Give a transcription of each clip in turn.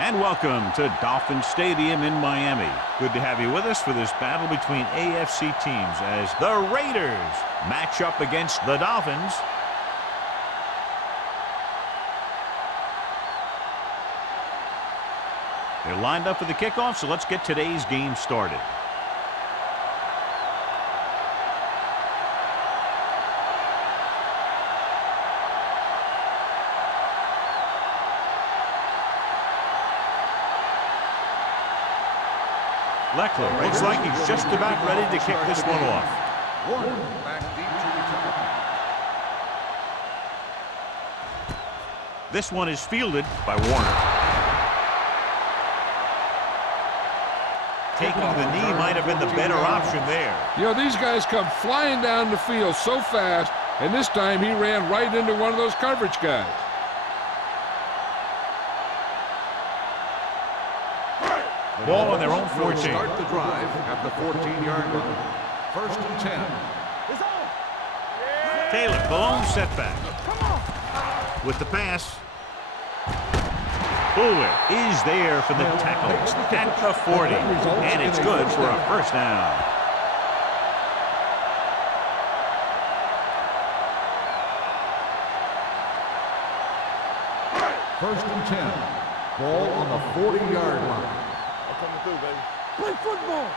And welcome to Dolphin Stadium in Miami. Good to have you with us for this battle between AFC teams as the Raiders match up against the Dolphins. They're lined up for the kickoff, so let's get today's game started. Leckler looks like he's just about ready to kick this one off. This one is fielded by Warner. Taking the knee might have been the better option there. You know, these guys come flying down the field so fast, and this time he ran right into one of those coverage guys. Ball on their own 14. Start the drive at the 14-yard line. 1st and 10. Taylor, the lone setback. With the pass. Fuller is there for the tackle at the 40. And it's good for a first down. First and 10. Ball on the 40-yard line. Play football.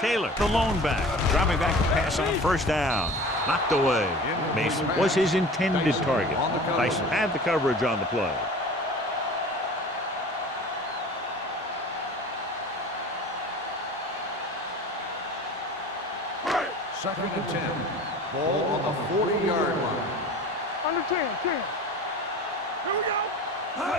Taylor, the lone back, dropping back to pass on first down. Knocked away. Mason was his intended target. Tyson had the coverage on the play. Second and 10. Ball on the 40-yard line. Under 10. Here we go.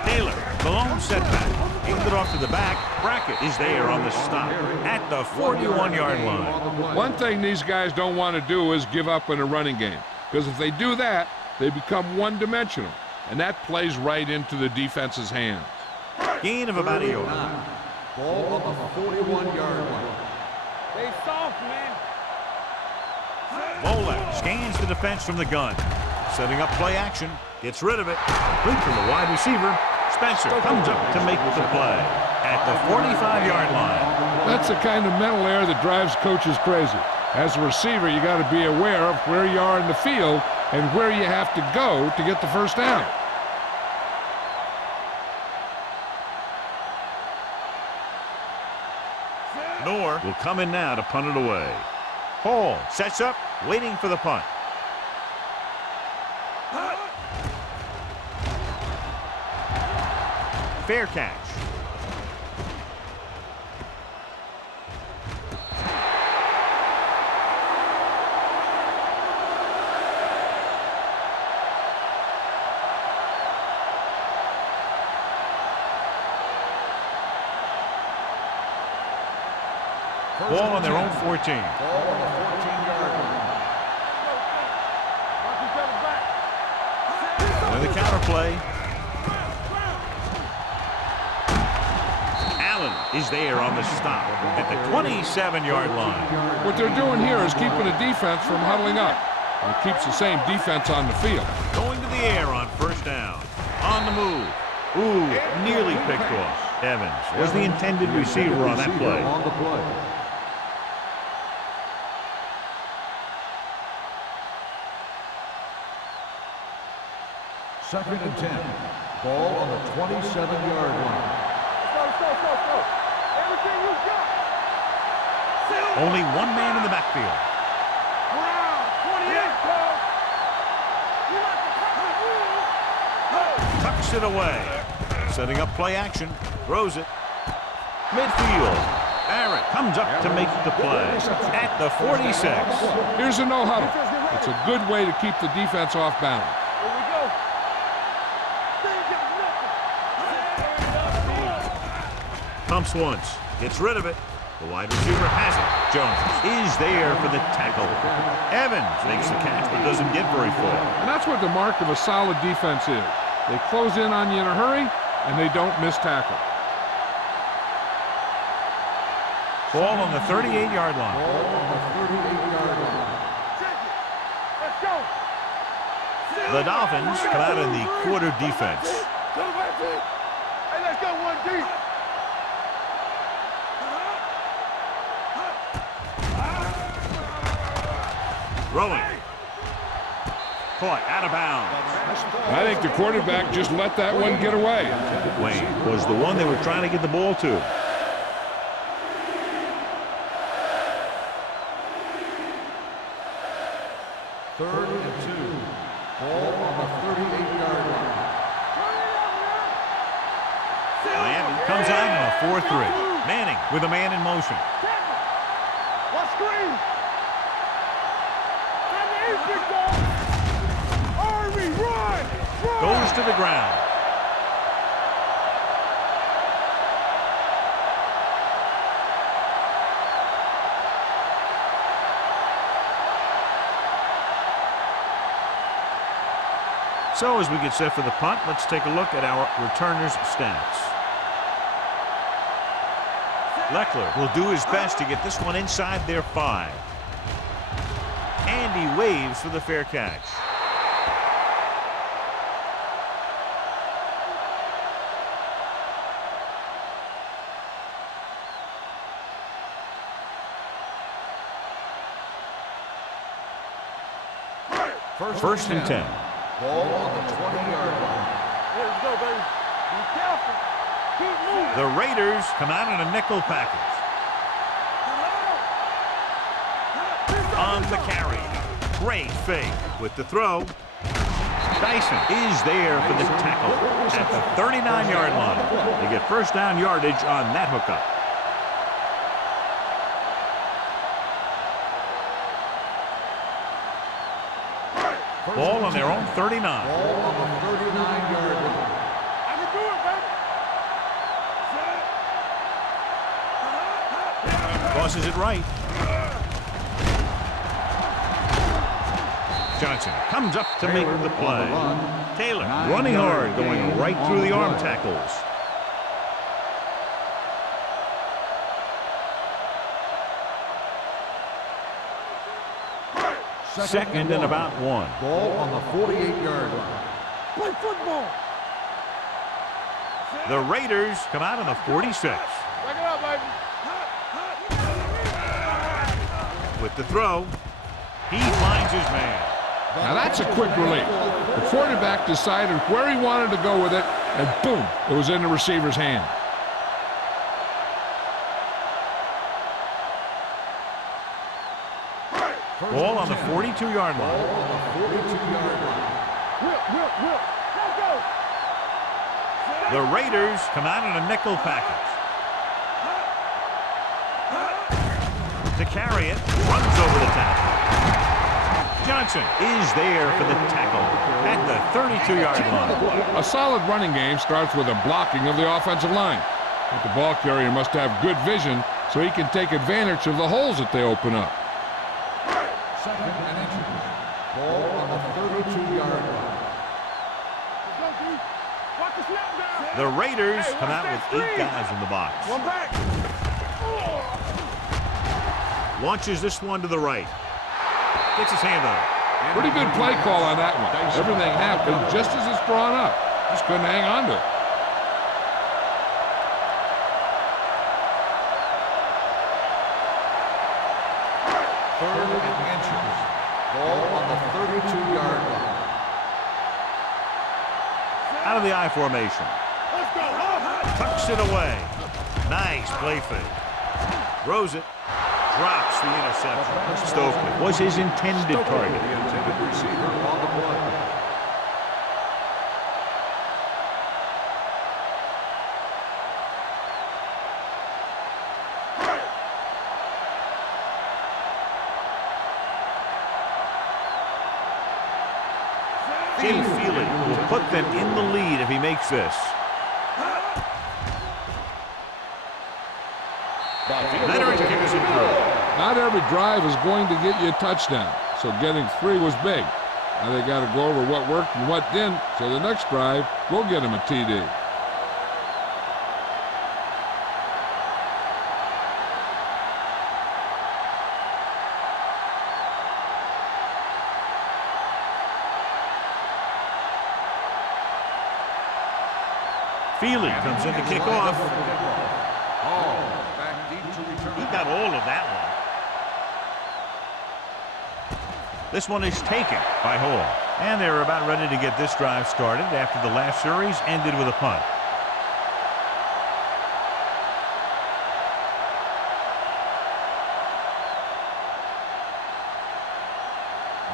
Taylor, the lone setback, handed off to the back. Brackett is there on the stop at the 41-yard line. One thing these guys don't want to do is give up in a running game, because if they do that, they become one-dimensional, and that plays right into the defense's hands. Gain of about a yard. Ball on the 41-yard line. Stay soft, man. Bolak scans the defense from the gun. Setting up play action. Gets rid of it. Complete from the wide receiver. Spencer comes up to make the play at the 45-yard line. That's the kind of mental error that drives coaches crazy. As a receiver, you got to be aware of where you are in the field and where you have to go to get the first down. Knorr will come in now to punt it away. Hall sets up, waiting for the punt. Fair catch. Ball on their own 14. Ball on the 14-yard line. And the counter play. Allen is there on the stop at the 27-yard line. What they're doing here is keeping the defense from huddling up. It keeps the same defense on the field. Going to the air on first down. On the move. Ooh, nearly picked off. Evans was the intended receiver on that play. Second and 10. Ball on the 27-yard line. Go. Everything you got. Only one man in the backfield. Wow, 28, Tucks it away. Setting up play action. Throws it. Midfield. Barrett comes up to make the play at the 46. Here's a no huddle. It's a good way to keep the defense off balance. Here we go. Pumps once. Gets rid of it. The wide receiver has it. Jones is there for the tackle. Evans makes the catch but doesn't get very far. And that's what the mark of a solid defense is. They close in on you in a hurry, and they don't miss tackle. Ball on the 38-yard line. Ball on the 38-yard line. Let's go. The Dolphins come out in the quarter defense. To the back, let's go one deep. Throwing. Caught out of bounds. I think the quarterback just let that one get away. Wayne was the one they were trying to get the ball to. Third and 2. Ball on the 38-yard line. Miami comes out in a 4-3. Manning with a man in motion. What screen? Army, run! Goes to the ground. So as we get set for the punt, let's take a look at our returners' stats. Leckler will do his best to get this one inside their 5. And he waves for the fair catch. First and 10. Ball on the 20-yard line. Let's go, baby. Be careful. Keep moving. The Raiders come out in a nickel package. On the carry. Great fake with the throw. Dyson is there for the tackle at the 39-yard line. They get first down yardage on that hookup. Ball on their own 39. Ball on the 39-yard line. I can do it, baby. Crosses it right. Johnson comes up to make the play. Taylor running hard, going right through the arm tackles. Second and about 1. Ball on the 48-yard line. Play football. The Raiders come out on the 46. Back it up, baby. With the throw, he finds his man. Now that's a quick relief. The quarterback decided where he wanted to go with it, and boom, it was in the receiver's hand. Ball on the 42-yard line. Ball on the 42-yard line. Whip. Let's go. The Raiders come out in a nickel package. To carry it, runs over the tackle. Johnson is there for the tackle at the 32-yard line. A solid running game starts with a blocking of the offensive line. But the ball carrier must have good vision so he can take advantage of the holes that they open up. Second and inches. Ball on the 32-yard line. Let's go, D. Watch the snap down. The Raiders come out with 8 guys in the box. One back. Launches this one to the right. Gets his hand on it. Pretty good play call on that one. Everything happened just as it's drawn up. Just couldn't hang on to it. Third and inches. Ball on the 32-yard line. Out of the I formation. Let's go. Tucks it away. Nice play fake. Throws it. Drops the interception. Stokely was his intended target. The intended receiver on the play. Jay Feely will put them in the lead if he makes this. Leonard gives it through. Not every drive is going to get you a touchdown, so getting 3 was big. Now they got to go over what worked and what didn't, so the next drive will get him a TD. Feely comes in to kick off. Oh, back deep to return. He got all of that one. This one is taken by Hall. And they're about ready to get this drive started after the last series ended with a punt.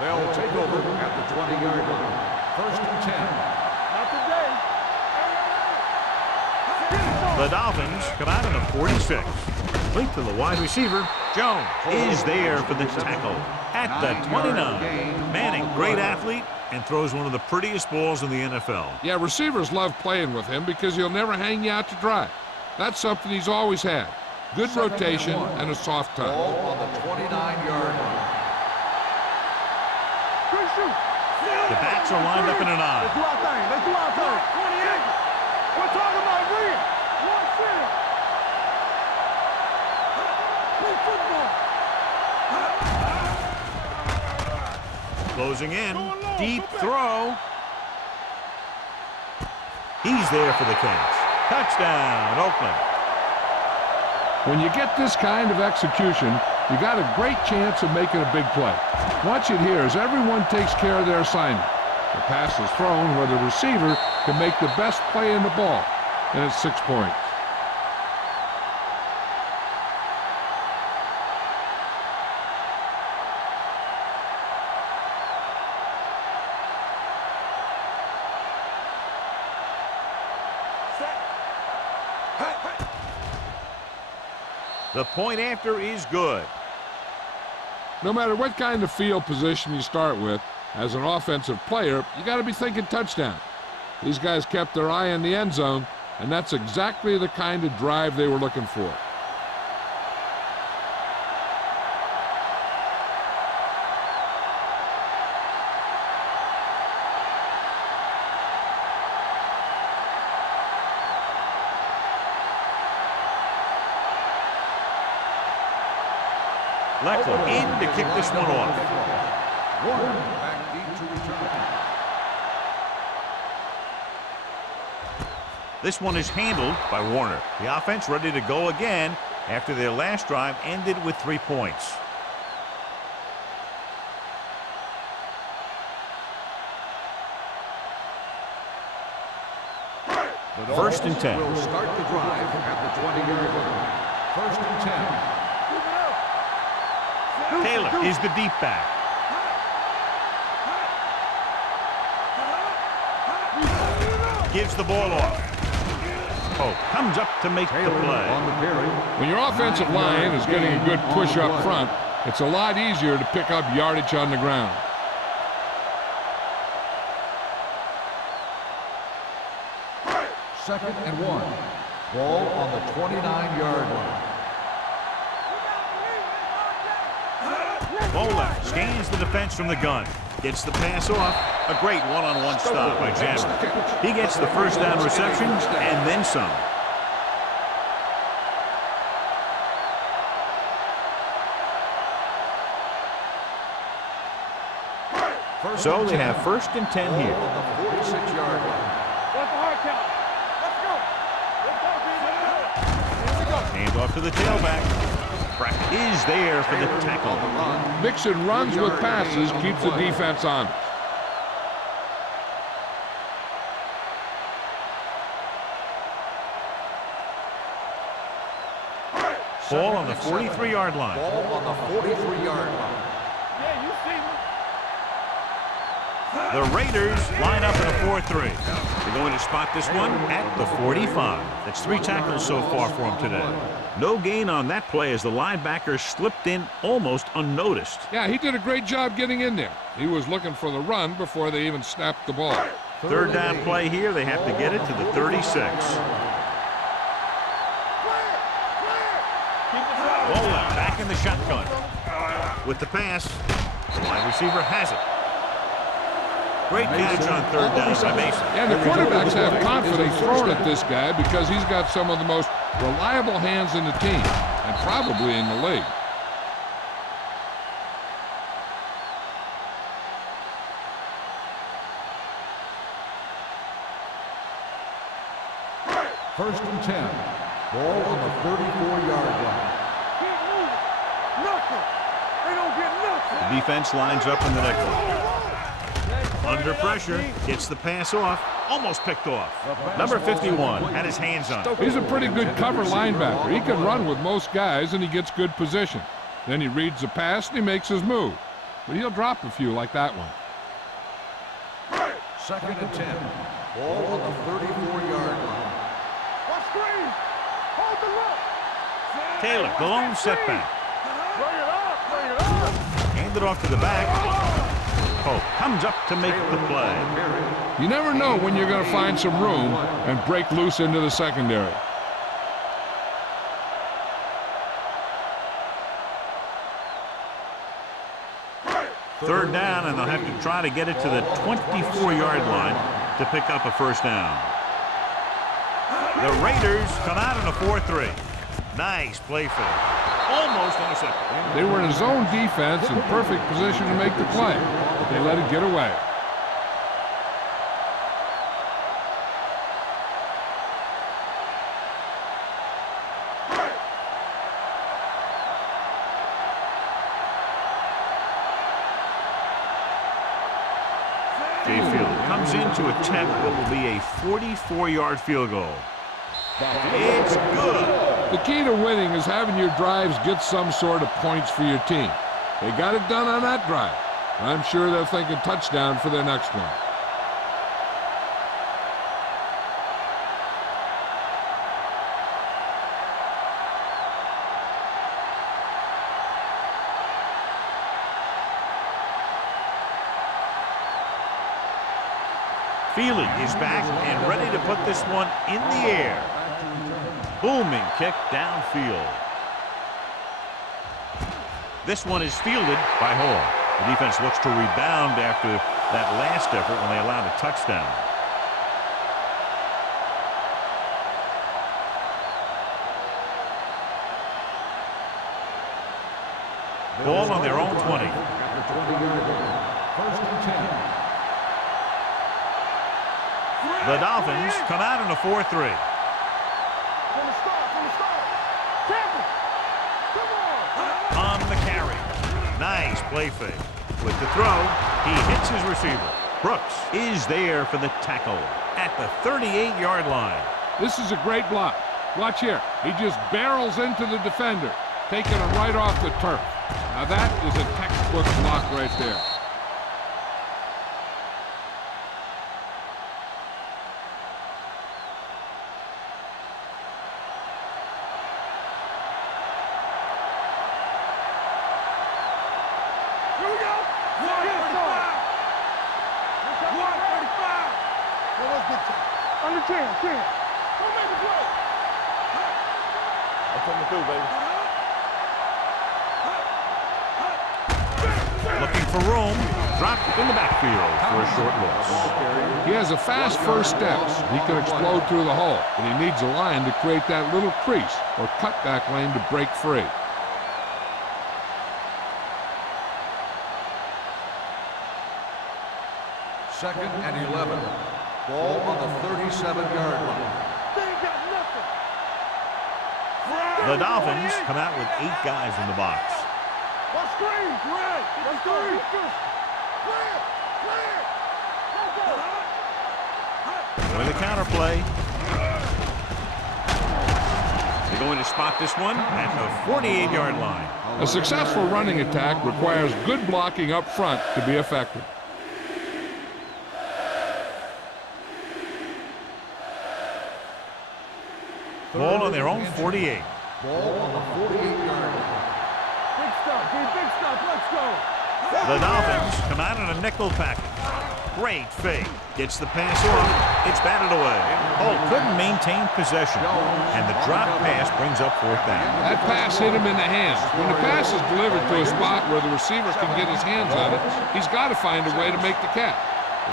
They'll take over at the 20-yard line. First and 10. Not today. The Dolphins come out on the 46. Complete to the wide receiver. Jones is there for the tackle at the 29. Manning, great athlete, and throws one of the prettiest balls in the NFL. Yeah, receivers love playing with him because he'll never hang you out to dry. That's something he's always had. Good rotation and a soft touch. Ball on the 29-yard line. Good shoot. The backs are lined up in an Let's eye. do our thing. Let's do our thing. 28. We're talking about green. One center. Play football. Closing in. Deep throw. He's there for the catch. Touchdown, Oakland. When you get this kind of execution, you got a great chance of making a big play. Watch it here as everyone takes care of their assignment. The pass is thrown where the receiver can make the best play in the ball, and it's 6 points. The point after is good. No matter what kind of field position you start with, as an offensive player, you got to be thinking touchdown. These guys kept their eye on the end zone, and that's exactly the kind of drive they were looking for. Leckler in to kick this one off. Warner back deep to return. This one is handled by Warner. The offense ready to go again after their last drive ended with 3 points. First and 10. Will start the drive at the 20-yard line. First and 10. Taylor is the deep back. Gives the ball off. Oh, comes up to make the Taylor play. on the carry. When your offensive line is getting a good push up front, it's a lot easier to pick up yardage on the ground. Second and 1. Ball on the 29-yard line. Bola scans the defense from the gun. Gets the pass off. A great one-on-one stop by Jammer. He gets the first down reception and then some. So they have first and 10 Ball here. on the 46-yard line. What's the hard count? Let's go. Let's go, Here we go. Hand off to the tailback. Pratt is there for the On the tackle. run. Mixing runs with passes keeps the defense honest. Ball on the 43-yard line. Ball on the 43-yard line. Yeah, you see me. The Raiders line up in a 4-3. They're going to spot this one at the 45. That's 3 tackles so far for him today. No gain on that play as the linebacker slipped in almost unnoticed. Yeah, he did a great job getting in there. He was looking for the run before they even snapped the ball. Third down play here. They have to get it to the 36. Bola back in the shotgun. With the pass, the wide receiver has it. Great catch on third down by Mason. And the quarterbacks have confidence throwing at this guy because he's got some of the most reliable hands in the team, and probably in the league. First and 10. Ball on the 34-yard line. Keep moving. Nothing. They don't get nothing. The defense lines up in the nickel. Under pressure, gets the pass off, almost picked off. Number 51 had his hands on it. He's a pretty good cover linebacker. He can run with most guys, and he gets good position. Then he reads the pass, and he makes his move. But he'll drop a few like that one. Second and 10. Ball on the 34-yard line. What screen? Hold the look. Taylor, the lone setback. Bring it up. Bring it up. Handed off to the back. Pope comes up to make the play. You never know when you're going to find some room and break loose into the secondary. Third down, and they'll have to try to get it to the 24-yard line to pick up a first down. The Raiders come out in a 4-3. Nice play fake. Almost intercepted. They were in a zone defense in perfect position to make the play, but they let it get away. Mayfield comes in to attempt what will be a 44-yard field goal. It's good. The key to winning is having your drives get some sort of points for your team. They got it done on that drive. I'm sure they're thinking touchdown for their next one. Feely is back and ready to put this one in the air. Booming kick downfield. This one is fielded by Hall. The defense looks to rebound after that last effort when they allowed a touchdown. Ball on their own 20. First and 10. The Dolphins come out in a 4-3. From the start. Tampa. Come on. On the carry. Nice play fake. With the throw, he hits his receiver. Brooks is there for the tackle at the 38-yard line. This is a great block. Watch here. He just barrels into the defender, taking him right off the turf. Now that is a textbook block right there. Under 10. Don't make a play. That's what I'm gonna do, baby. Looking for room. Dropped in the backfield for a short loss. He has a fast first steps. He can explode through the hole, but he needs a line to create that little crease or cutback lane to break free. Second and 11. Ball on the 37-yard line. They ain't got nothing. The Dolphins come out with 8 guys in the box. What screen? Right. What screen? Clear. With a counterplay. They're going to spot this one at the 48-yard line. A successful running attack requires good blocking up front to be effective. Ball on their own 48. Ball on the 48-yard line. Big stop. Let's go. The Dolphins come out in a nickel package. Great fake. Gets the pass off. It's batted away. Holt couldn't maintain possession. And the drop pass brings up fourth down. That pass hit him in the hands. When the pass is delivered to a spot where the receiver can get his hands on it, he's got to find a way to make the catch,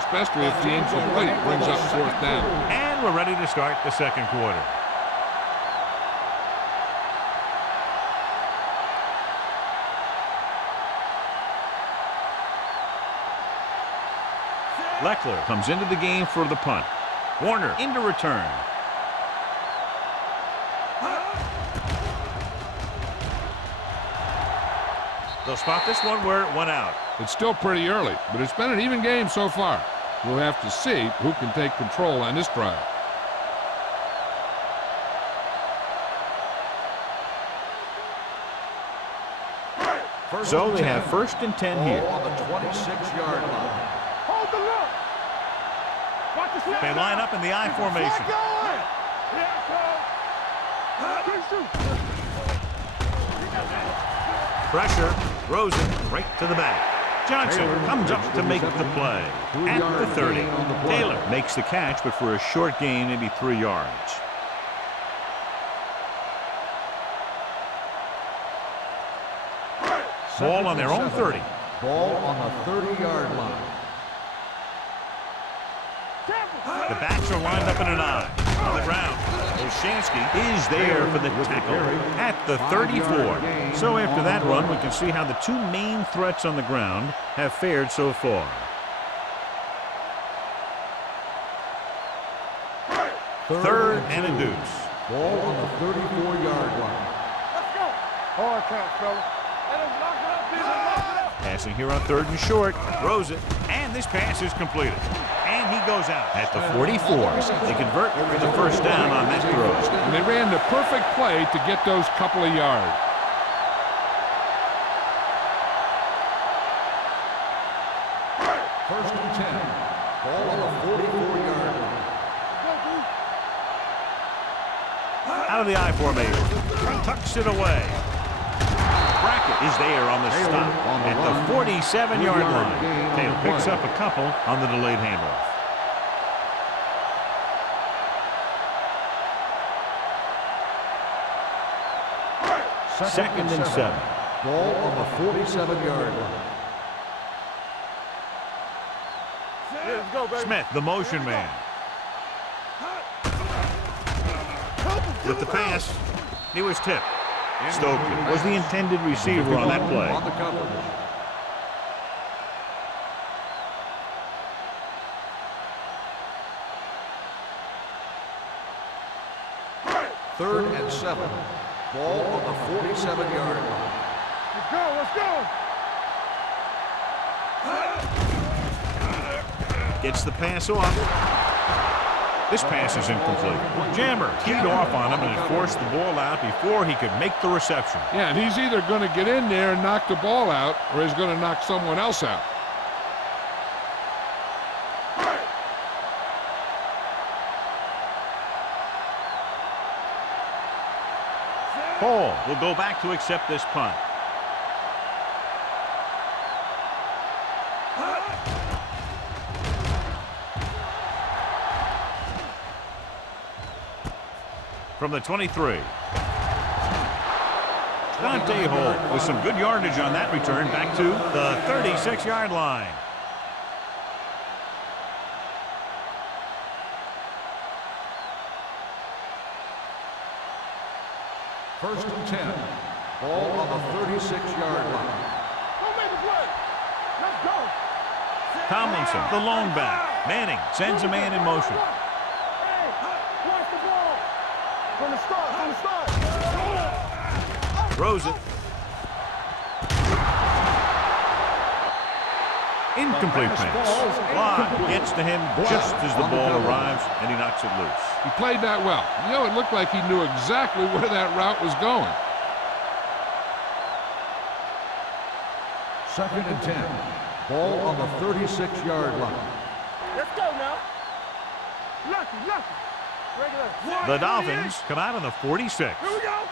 especially if the incomplete brings up fourth down. And we're ready to start the second quarter. Leckler comes into the game for the punt. Warner into return. They'll spot this one where it went out. It's still pretty early, but it's been an even game so far. We'll have to see who can take control on this drive. So they have 1st and 10 here. On the 26-yard line. Hold the look. Watch the slide. They line up in the I formation. Pressure, throws it right to the back. Johnson comes up to make the play at the 30. Taylor makes the catch, but for a short gain, maybe 3 yards. Ball on their own 30. Ball on the 30-yard line. The backs are lined up in an I. On the ground, Olshansky is there for the tackle at the 34. So after that run, we can see how the 2 main threats on the ground have fared so far. Third and a deuce. Ball on the 34-yard line. Let's go. Hard count, fella. Let us lock it up, people. Lock it up. Passing here on 3rd and short. Throws it, and this pass is completed. And he goes out at the 44. They convert for the 1st down on that throw. And they ran the perfect play to get those couple of yards. First and 10. Ball on the 44-yard line. Out of the I formation. Tucks it away. Brackett is there on the stop at the 47-yard line. Taylor picks up a couple on the delayed handoff. Second and 7. Ball on the 47-yard line. Let's go, baby. Smith, the motion man. With the pass, he was tipped. Stokely was the intended receiver on that play. On the coverage. Third and 7. Ball on the 47-yard line. Let's go, let's go. Gets the pass off. This pass is incomplete. Jammer teed off on him and had forced the ball out before he could make the reception. Yeah, and he's either going to get in there and knock the ball out, or he's going to knock someone else out. Hall will go back to accept this punt. From the 23. Dante Hall with some good yardage on that return back to the 36-yard line. First and 10. Ball on the 36-yard line. Don't make the play. Let's go. Tomlinson, the lone back. Manning sends a man in motion. Hey, watch the ball. From the start, from the start. Throws it. Incomplete pass. Lott gets to him just as the ball arrives, and he knocks it loose. He played that well. You know, it looked like he knew exactly where that route was going. Second and 10. Ball on the 36-yard line. Let's go now. Lucky, lucky. Regular. The Dolphins come out on the 46. Here we go.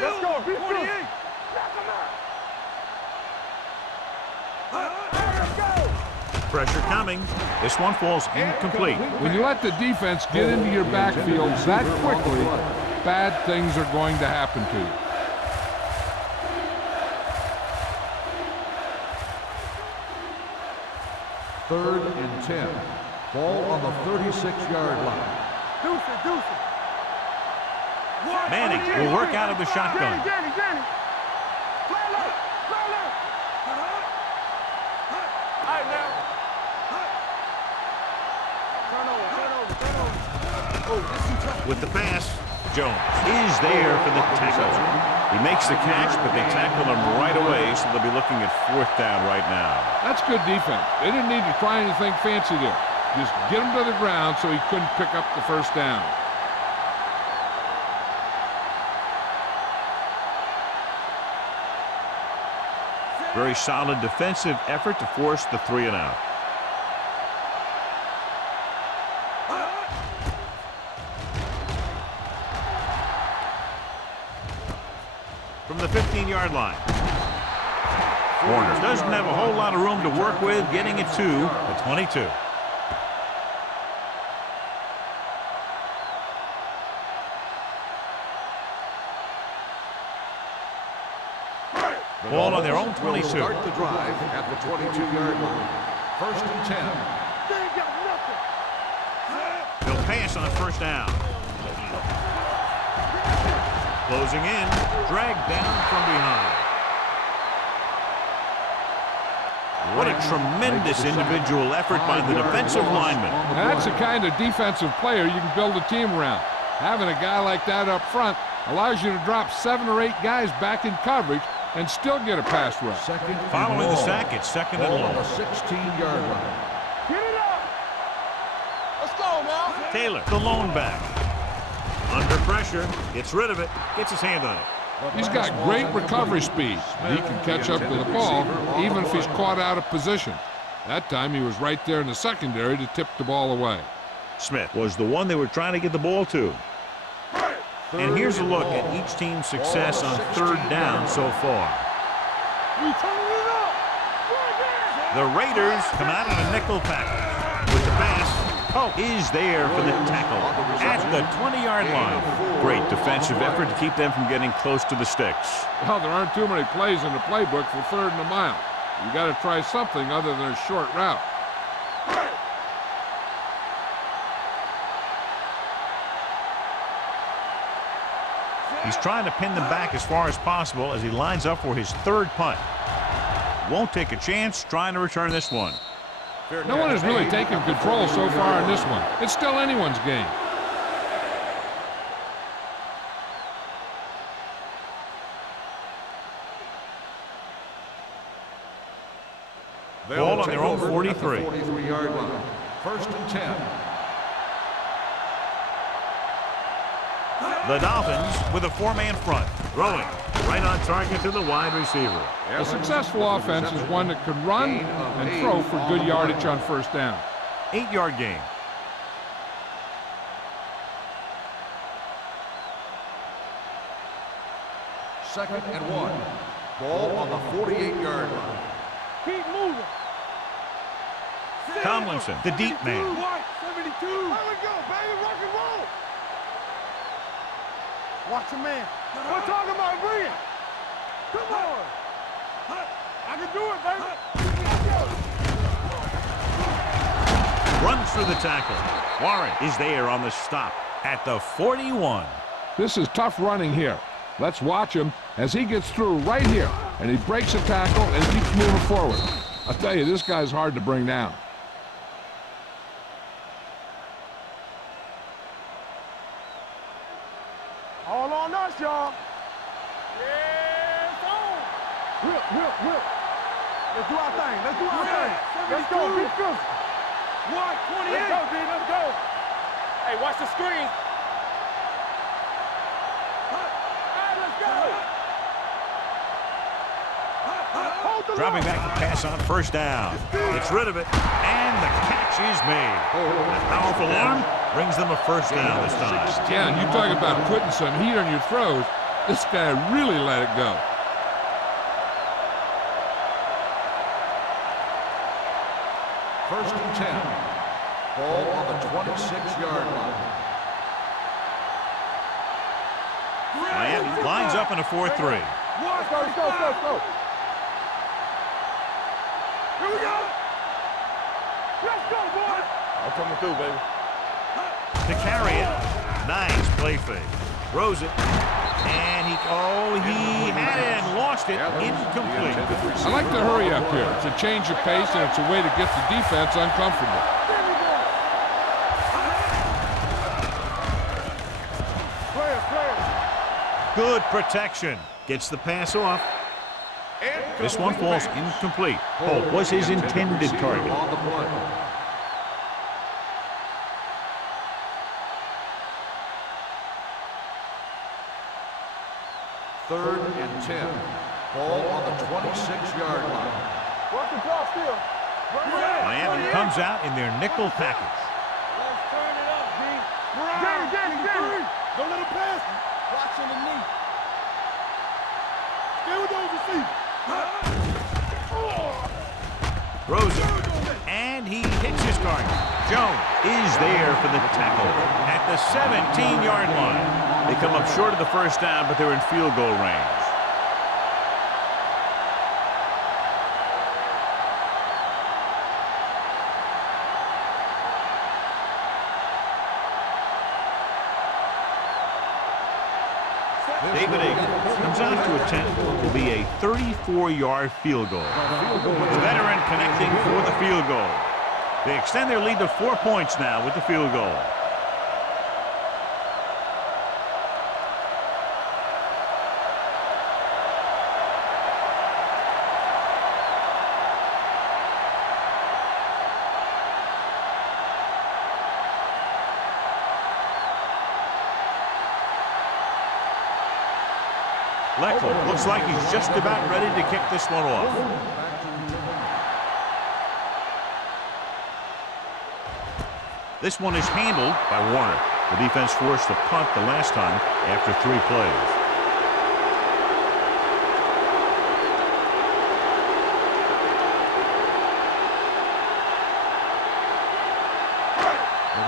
Let's go. 48. Knock him out. Let's go. Pressure coming. This one falls incomplete. When you let the defense get into your backfield that quickly, bad things are going to happen to you. Third and 10. Ball on the 36-yard line. Deuce it, deuce it. Manning will work out of the shotgun. Danny. Play low. All right, now. Turn over. Oh, this is tough. With the pass, Jones is there for the tackle. He makes the catch, but they tackle him right away, so they'll be looking at 4th down right now. That's good defense. They didn't need to try anything fancy there. Just get him to the ground so he couldn't pick up the 1st down. Very solid defensive effort to force the 3-and-out. From the 15-yard line. Warner doesn't have a whole lot of room to work with, getting it to the 22. Ball on their own 22. Start the drive at the 22-yard line. 1st and 10. They'll pass on 1st down. Closing in, dragged down from behind. What a tremendous individual effort by the defensive lineman. That's the kind of defensive player you can build a team around. Having a guy like that up front allows you to drop 7 or 8 guys back in coverage and still get a pass rush. Following the sack, it's 2nd and long. On the 16-yard line. Get it up. Let's go now. Taylor, the lone back. Under pressure, gets rid of it, gets his hand on it. He's got great recovery speed. He can catch up to the ball even if he's caught out of position. That time he was right there in the secondary to tip the ball away. Smith was the one they were trying to get the ball to. And here's a look at each team's success on 3rd down so far. The Raiders come out in a nickel package with the pass. Oh, is there for the tackle at the 20-yard line. Great defensive effort to keep them from getting close to the sticks. Well, there aren't too many plays in the playbook for 3rd and a mile. You got to try something other than a short route. He's trying to pin them back as far as possible as he lines up for his 3rd punt. Won't take a chance trying to return this one. No one has really taken control so far in this one. It's still anyone's game. Ball on their own 43. 43-yard line. 1st and 10. The Dolphins with a 4-man front. Throwing right on target to the wide receiver. A successful offense is one that can run and throw for good yardage on 1st down. 8-yard gain. Second and 1. Ball on the 48-yard line. Keep moving. Tomlinson, the deep man. 72. There we go, baby. Rock and roll. Watch your man. We're talking about Brian. Come on. I can do it, baby. Runs through the tackle. Warren is there on the stop at the 41. This is tough running here. Let's watch him as he gets through right here, and he breaks a tackle and keeps moving forward. I'll tell you, this guy's hard to bring down. All on us, y'all. Yeah, it's on. Whip. Let's do our thing. Let's go. Be physical. 128. Let's go, D. Let's go. Hey, watch the screen. Dropping back to pass on 1st down. Gets rid of it, and the catch is made. A powerful arm brings them a 1st down this time. Yeah, and you talk about putting some heat on your throws. This guy really let it go. First and 10. Ball on the 26-yard line. Miami lines up in a 4-3. Let's go. Here we go. Let's go, boys. I'm coming through, baby. To carry it. Nice play fake. Throws it. And he had it and lost it. Incomplete. I like to hurry up here. It's a change of pace, and it's a way to get the defense uncomfortable. Good protection. Gets the pass off. This one falls incomplete. Holt was his intended target. On the play. Third and 10. Ball on the 26-yard line. Watch the drop still. Miami comes out in their nickel package. Let's turn it up, D. Gary. Don't let him pass. Watch underneath. Stay with those receivers. Throws it, and he hits his target. Jones is there for the tackle at the 17-yard line. They come up short of the first down, but they're in field goal range. David Akins comes out to attempt what will be a 34-yard field goal. The veteran connecting for the field goal. They extend their lead to 4 points now with the field goal. Leckler looks like he's just about ready to kick this one off. This one is handled by Warner. The defense forced to punt the last time after 3 plays.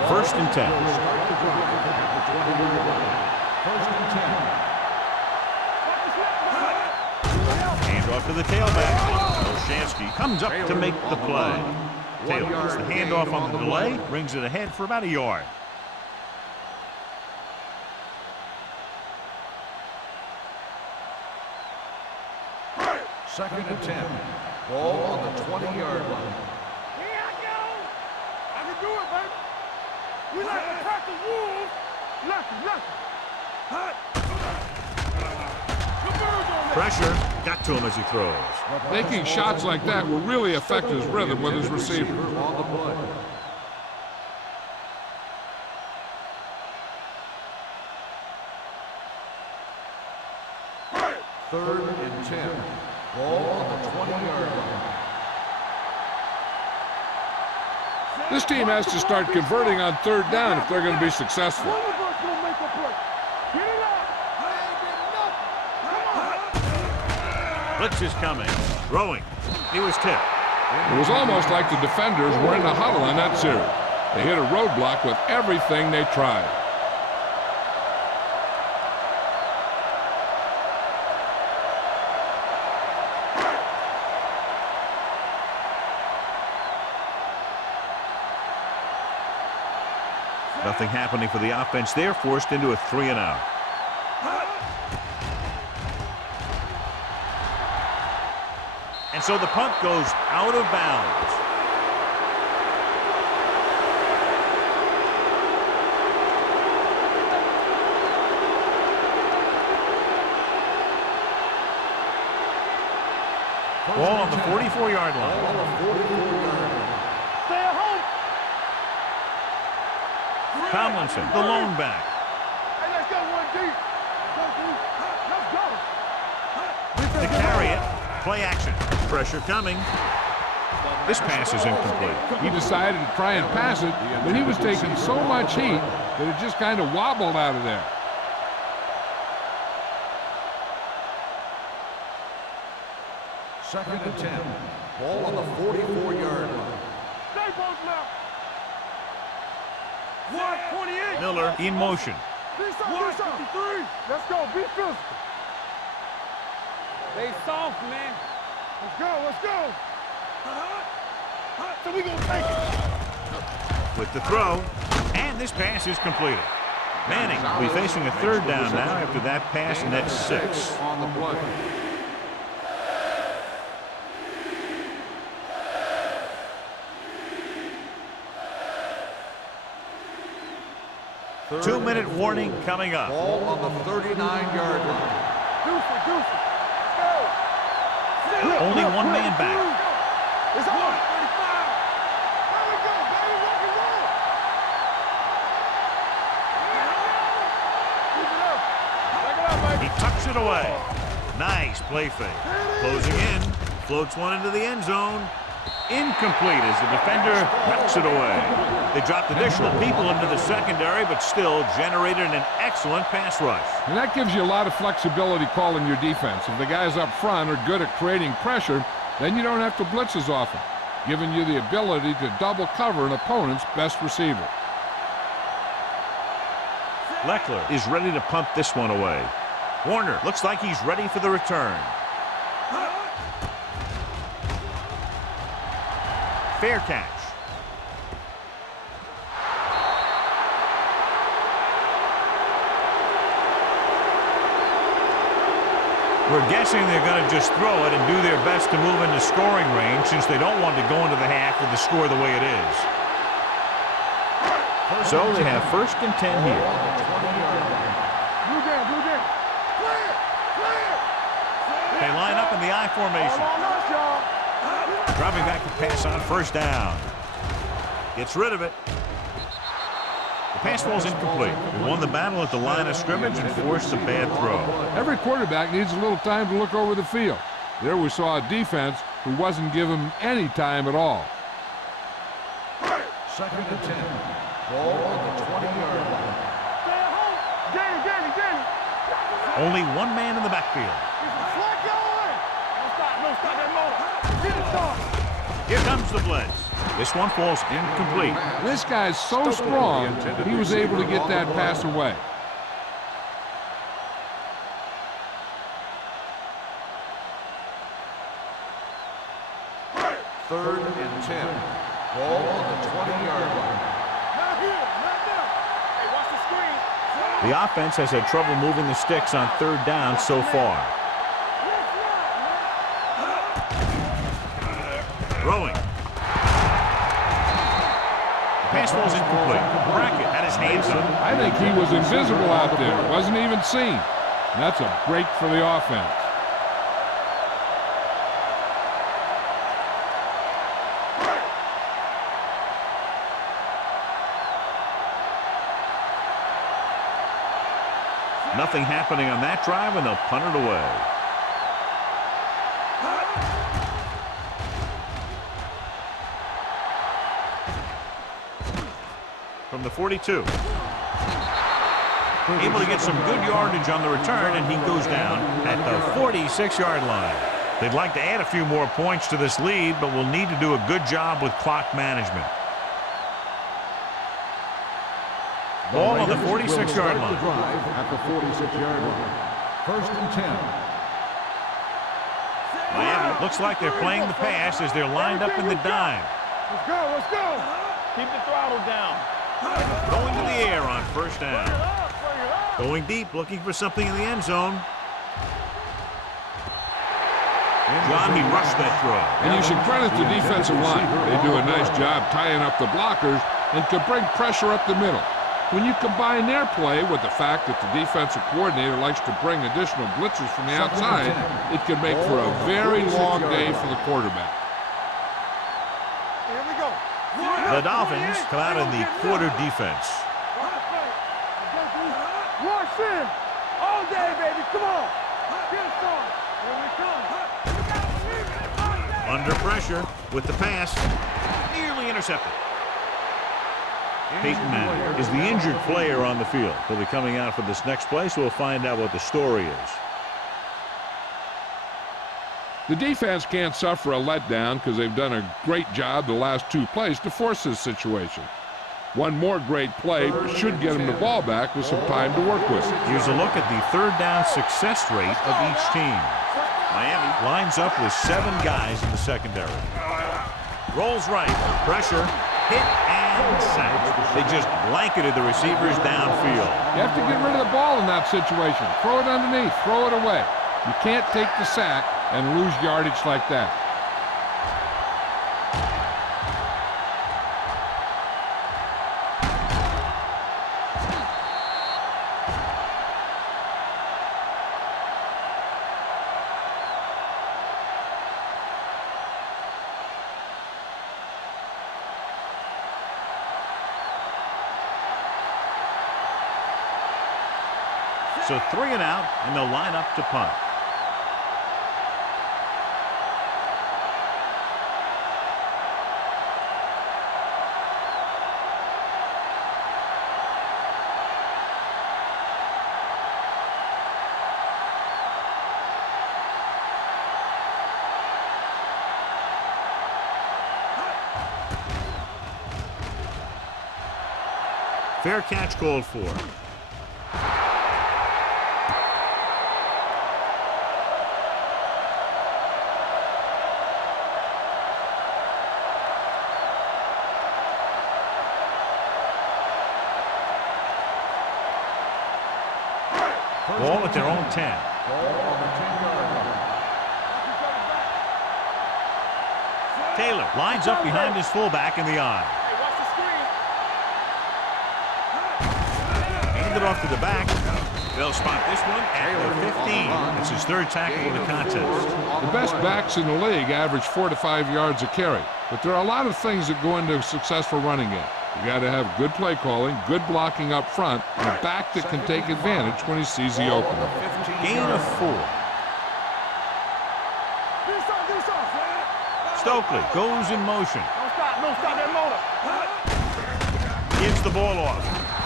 First and 10. First and 10. Handoff to the tailback. Olshansky comes up to make the play. Taylor gets the handoff on the delay, brings it ahead for about a yard. Second and 10. Ball on the 20-yard line. Here I go. I can do it, baby. We like to practice wolves. Lucky. Pressure got to him as he throws. Making shots like that will really affect his rhythm with his receiver. On the play. Third and 10. Ball on the 20-yard line. This team has to start converting on third down if they're going to be successful. One of us gonna make a play. Get it up. I ain't getting nothing. Come on. Blitz is coming. Throwing. He was tipped. It was almost like the defenders were in the huddle on that series. They hit a roadblock with everything they tried. Nothing happening for the offense. They're forced into a 3-and-out. And so the punt goes out of bounds. Ball on the 44-yard line. Stay at home. Tomlinson, the lone back. Hey, let's go one deep. Let's go. To carry it. Play action. Pressure coming. This pass is incomplete. He decided to try and pass it, but he was taking so much heat that it just kind of wobbled out of there. Second and 10. Ball on the 44-yard line. Stay both left. 128. Miller in motion. Do something. Let's go. Be physical. They soft, man. Let's go. So we gonna take it. With the throw, and this pass is completed. Manning will be facing a third down now after that pass, and that's 6. On the play. Two-minute warning coming up. Ball on the 39-yard line. Juicy. Let's go. Only one man back. It's on. 35. There we go, baby. Rock and roll. Keep it up. Back it up, baby. He tucks it away. Nice play fake. Closing in. Floats one into the end zone. Incomplete as the defender knocks it away. They dropped additional people into the secondary, but still generated an excellent pass rush. And that gives you a lot of flexibility calling your defense. If the guys up front are good at creating pressure, then you don't have to blitz as often, giving you the ability to double cover an opponent's best receiver. Leckler is ready to punt this one away. Warner looks like he's ready for the return. Fair catch. We're guessing they're going to just throw it and do their best to move into scoring range since they don't want to go into the half with the score the way it is. So they have 1st and 10 here. Blue game. Clear. They line up in the I formation. All on us, y'all. Dropping back to pass on 1st down. Gets rid of it. The pass ball's incomplete. They won the battle at the line of scrimmage and forced a bad throw. Every quarterback needs a little time to look over the field. There we saw a defense who wasn't given any time at all. 2nd and 10. Ball on the 20-yard line. Get it. Only one man in the backfield. Flag going. Don't stop that motor. Get it started. Here comes the blitz. This one falls incomplete. This guy's so strong, he was able to get that pass away. Third and 10. Ball on the 20-yard line. Not here. Not there. Hey, watch the screen. The offense has had trouble moving the sticks on 3rd down so far. Throwing. The pass ball's incomplete. Brackett had his hands up. I think he was invisible out there. Wasn't even seen. And that's a break for the offense. Nothing happening on that drive, and they'll punt it away. From the 42. Able to get some good yardage on the return, and he goes down at the 46-yard line. They'd like to add a few more points to this lead, but will need to do a good job with clock management. Ball on the 46-yard line. At the 46-yard line. 1st and 10. Miami looks like they're playing the pass as they're lined up in the dime. Let's go. Keep the throttle down. Going to the air on 1st down. Going deep, looking for something in the end zone. John, he rushed that throw. And you should credit the defensive line. They do a nice job tying up the blockers and can bring pressure up the middle. When you combine their play with the fact that the defensive coordinator likes to bring additional blitzers from the outside, it can make for a very long day for the quarterback. Here we go. The Dolphins come out in the quarter defense. Rush in. All day, baby. Come on. Get it started. Here we come. Under pressure with the pass. Nearly intercepted. Peyton Manning is the injured player on the field. He'll be coming out for this next play, so we'll find out what the story is. The defense can't suffer a letdown because they've done a great job the last 2 plays to force this situation. One more great play should get them the ball back with some time to work with. Here's a look at the 3rd down success rate of each team. Miami lines up with 7 guys in the secondary. Rolls right, pressure, hit, and sack. They just blanketed the receivers downfield. You have to get rid of the ball in that situation. Throw it underneath, throw it away. You can't take the sack and lose yardage like that. So 3 and out, and they'll line up to punt. Fair catch called for. Ball at their own 10. Ball on the 10-yard line. Taylor lines up behind his fullback in the eye. Hey, watch the screen. Hand it off to the back. They'll spot this one at the 15. It's his third tackle of the contest. The best backs in the league average 4 to 5 yards a carry, but there are a lot of things that go into a successful running game. You got to have good play calling, good blocking up front, and a back that can take advantage when he sees the opening. Gain of 4. Stokely goes in motion. Don't stop that motor. Gives the ball off.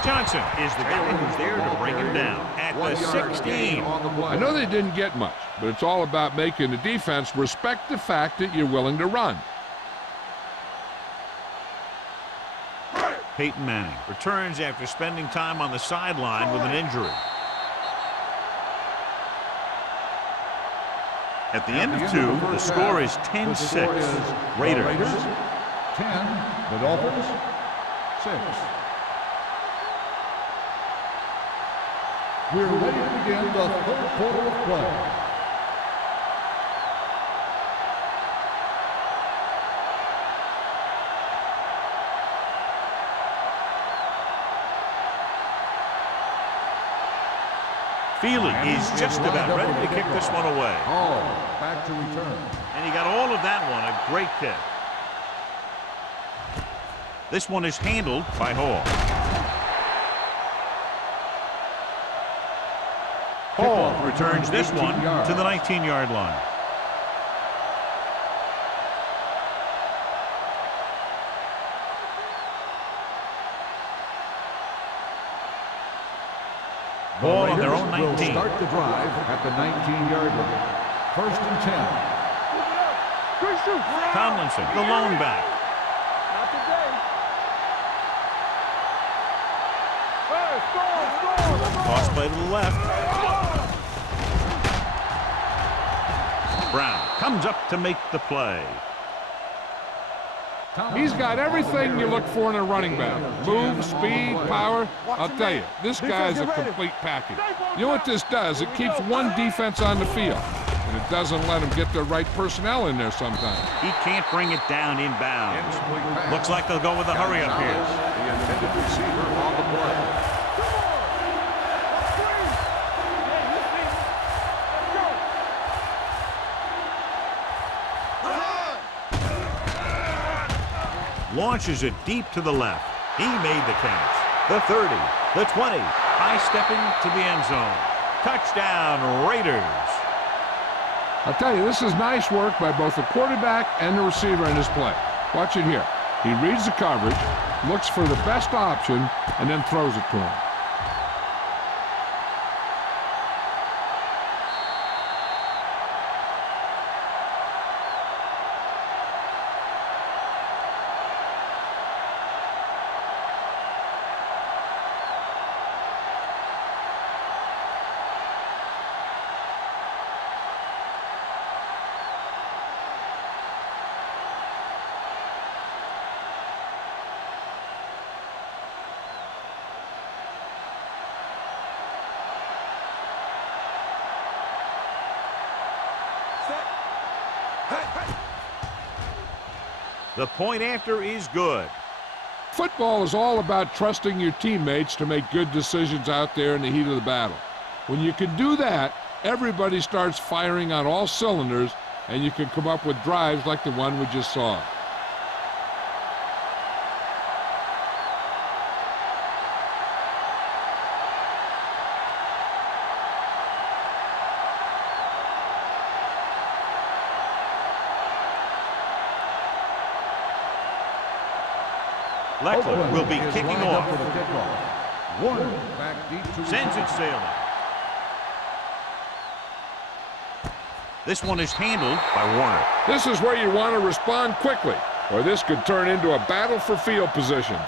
Johnson is the guy who's there to bring him down at the 16. I know they didn't get much, but it's all about making the defense respect the fact that you're willing to run. Peyton Manning returns after spending time on the sideline with an injury. At the end of 2, the score is 10-6. Raiders. 10, the Dolphins 6. We're ready to begin the third quarter of play. Feely is just about ready to kick this one away. Oh, back to return. And he got all of that one, a great kick. This one is handled by Hall. Hall returns this one to the 19-yard line. Ball on their own 19. Will start the drive at the 19-yard line. 1st and 10. Tomlinson, the lone back. Not today. Hey, score. Toss play to the left. Brown comes up to make the play. He's got everything you look for in a running back. Move, speed, power. I'll tell you, this guy's a complete package. You know what this does? It keeps one defense on the field, and it doesn't let them get the right personnel in there sometimes. He can't bring it down inbounds. Looks like they'll go with a hurry up here. The intended receiver on the play. Launches it deep to the left. He made the catch. The 30, the 20, high-stepping to the end zone. Touchdown, Raiders. I'll tell you, this is nice work by both the quarterback and the receiver in this play. Watch it here. He reads the coverage, looks for the best option, and then throws it to him. The point after is good. Football is all about trusting your teammates to make good decisions out there in the heat of the battle. When you can do that, everybody starts firing on all cylinders, and you can come up with drives like the one we just saw. Leckler will be kicking off. For the kickoff. Warner back deep to Sends it sailing. This one is handled by Warner. This is where you want to respond quickly, or this could turn into a battle for field position.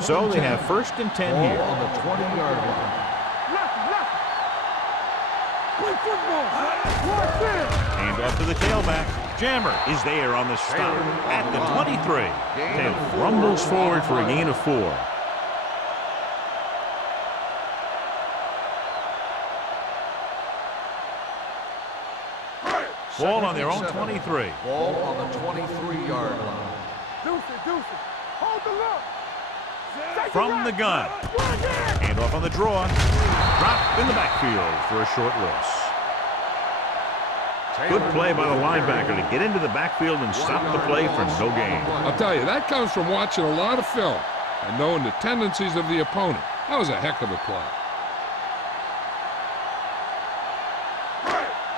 So they have 1st and 10 Ball here. on the 20-yard line. Play football. Watch this. Hand off to the tailback. Jammer is there on the stop at the 23. Taylor rumbles forward for a gain of 4. Ball on their own 23. Ball on the 23-yard line. Deuce it. Hold the look. From the gun. Hand off on the draw. Drop in the backfield for a short loss. Good play by the linebacker to get into the backfield and stop the play for no gain. I'll tell you, that comes from watching a lot of film and knowing the tendencies of the opponent. That was a heck of a play.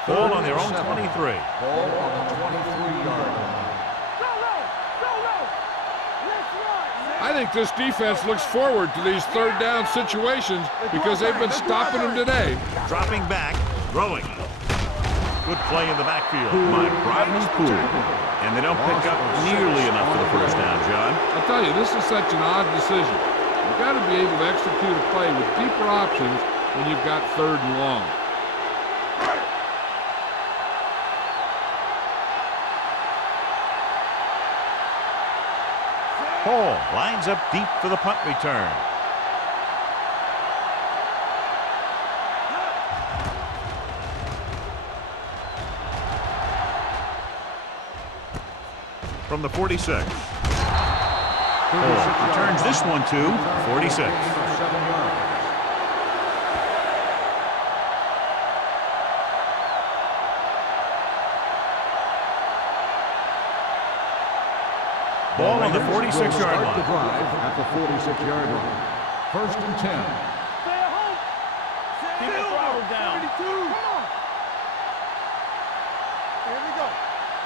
Ball on their own 23. Ball on the 23-yard line. I think this defense looks forward to these third down situations because they've been stopping them today. Dropping back, throwing. Good play in the backfield by Brodney Poole. And they don't pick up nearly enough for the first down, John. I'll tell you, this is such an odd decision. You've got to be able to execute a play with deeper options when you've got 3rd and long. Hall lines up deep for the punt return. From the 46. Hall returns this one to 46. 7 yards. Ball on the 46-yard Start the line. drive at the 46-yard line. 1st and 10. Stay at home. Keep the throttle down. 72. Come on. Here we go.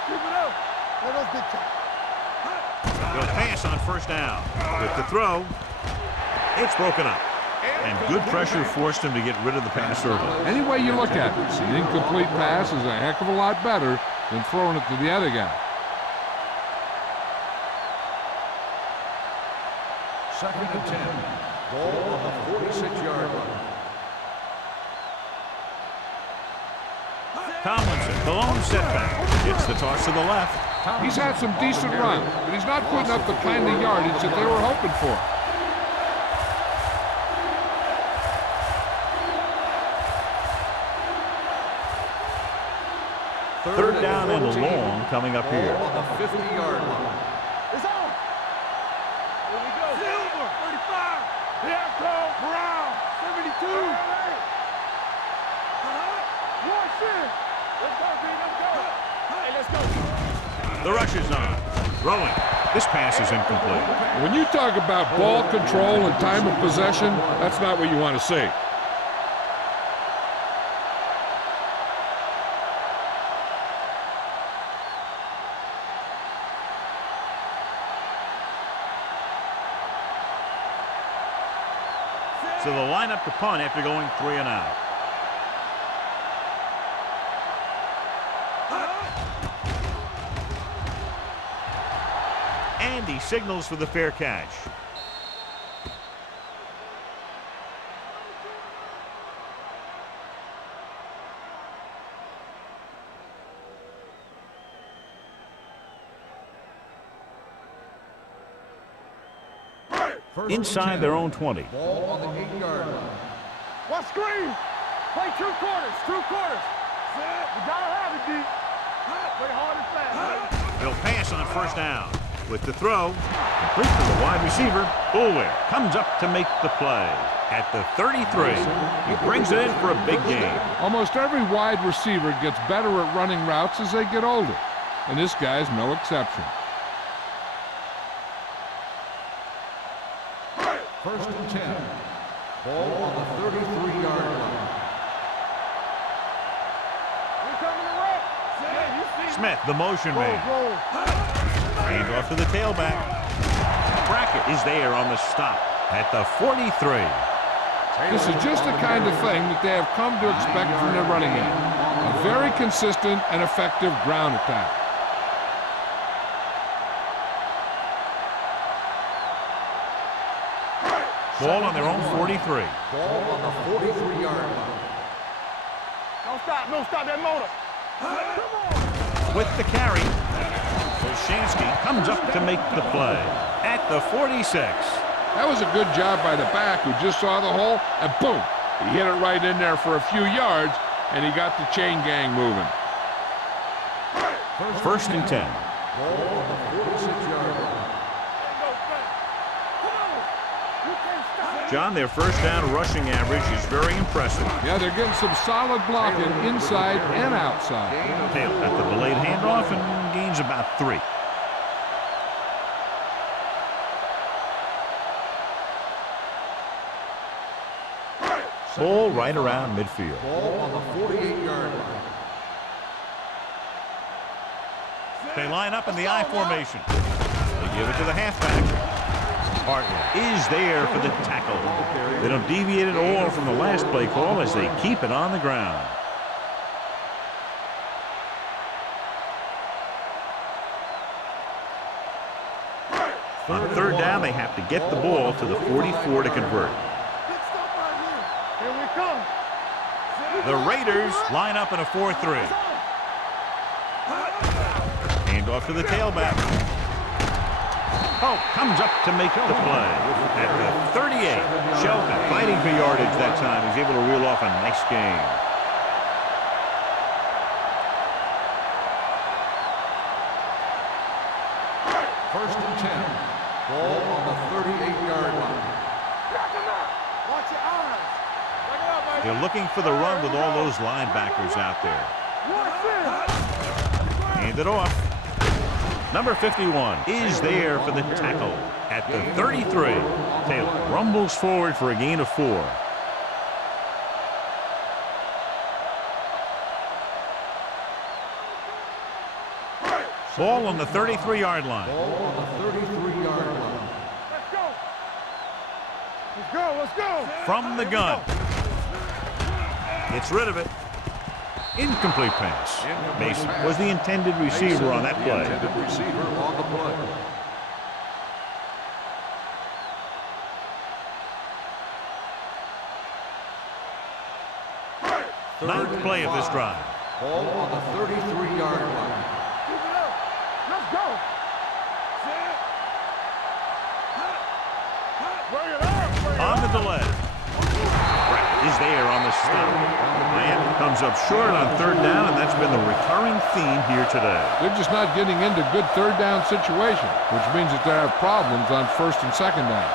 Keep it up. Let us big time. They'll pass on 1st down. With the throw, it's broken up. And good pressure forced him to get rid of the pass early. Any way you look at it, an incomplete pass is a heck of a lot better than throwing it to the other guy. 2nd and 10. Ball on the 46-yard line. Tomlinson, the lone setback. Gets the toss to the left. He's had some decent runs, but he's not putting up the kind of yardage that they were hoping for. Third down and long coming up here. Ball on the 50-yard line. It's on. Here we go. Silver. 35. Haircut. Brown. 72. Watch it. Let's go, B. Let's go. Hey, let's go. The rush is on. Throwing. This pass is incomplete. When you talk about ball control and time of possession, that's not what you want to see. So they'll line up to punt after going 3 and out. And he signals for the fair catch. Inside their own 20. Ball on the 8-yard line. Watch screen. Play 2 quarters. 2 quarters. You gotta have it, D. Play hard and fast. They'll pass on 1st down. With the throw, complete to the wide receiver. Boulware comes up to make the play. At the 33, he brings it in for a big gain. Almost every wide receiver gets better at running routes as they get older, and this guy's no exception. 1st and 10. Ball on the 33-yard line. Smith, the motion man. Hand off to the tailback. Brackett is there on the stop at the 43. This is just the kind of thing that they have come to expect from their running game. A very consistent and effective ground attack. Ball on their own 43. Ball on the 43-yard line. Don't stop that motor. With the carry, Olshansky comes up to make the play at the 46. That was a good job by the back who just saw the hole, and boom! He hit it right in there for a few yards, and he got the chain gang moving. First and 10. Ball on the 46-yard line. John, their first down rushing average is very impressive. Yeah, they're getting some solid blocking inside and outside. Taylor at the delayed handoff and gains about 3. Ball right around midfield. Ball on the 48-yard line. They line up in the I formation. They give it to the halfback. Bartlett is there for the tackle. They don't deviate at all from the last play call as they keep it on the ground. On third down, they have to get the ball to the 44 to convert. Here we come. The Raiders line up in a 4-3. Hand off to the tailback. Pope comes up to make the play at the 38. Shelton fighting for yardage that time. He's able to reel off a nice gain. First and 10. Ball on the 38-yard line. Watch your eyes. They're looking for the run with all those linebackers out there. Hand it off. Number 51 is there for the tackle at the 33. Taylor rumbles forward for a gain of 4. Ball on the 33-yard line. Ball on the 33-yard line. Let's go. Let's go. Let's go. From the gun. Gets rid of it. Incomplete pass. Mason was the intended receiver on that play. Intended receiver on the play. Ninth play of this drive. Ball on the 33-yard line. Let's go. Bring it up. On the delay. Brett is there on the stop. Miami comes up short on third down, and that's been the recurring theme here today. They're just not getting into good third down situation, which means that they have problems on first and second down.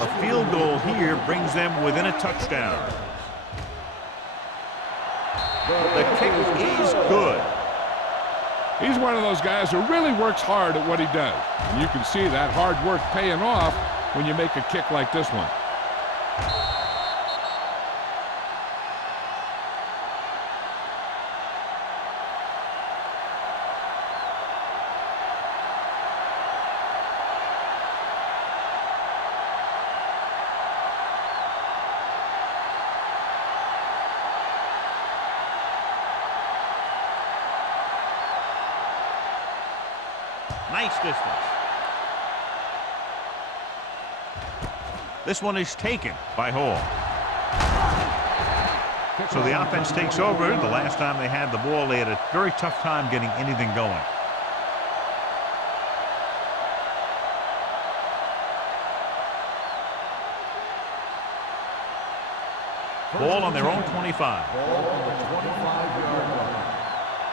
A field goal here brings them within a touchdown. The kick is good. He's one of those guys who really works hard at what he does. And you can see that hard work paying off when you make a kick like this one. Nice distance. This one is taken by Hall. So the offense takes over. The last time they had the ball, they had a very tough time getting anything going. Ball on their own 25. Ball on the 25-yard line.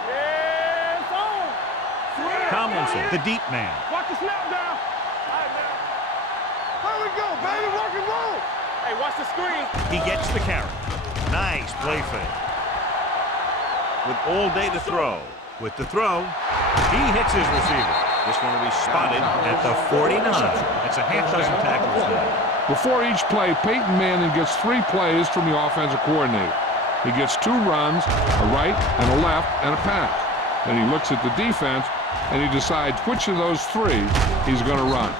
Yes, on. Tomlinson, the deep man. Watch the snap down. All right, man. Here we go, baby. Rock and roll. Hey, watch the screen. He gets the carry. Nice play fake. With all day to throw. With the throw, he hits his receiver. This one will be spotted at the 49. That's a half dozen tackles now. Before each play, Peyton Manning gets 3 plays from the offensive coordinator. He gets 2 runs, a right and a left, and a pass. Then he looks at the defense, and he decides which of those 3 he's going to run.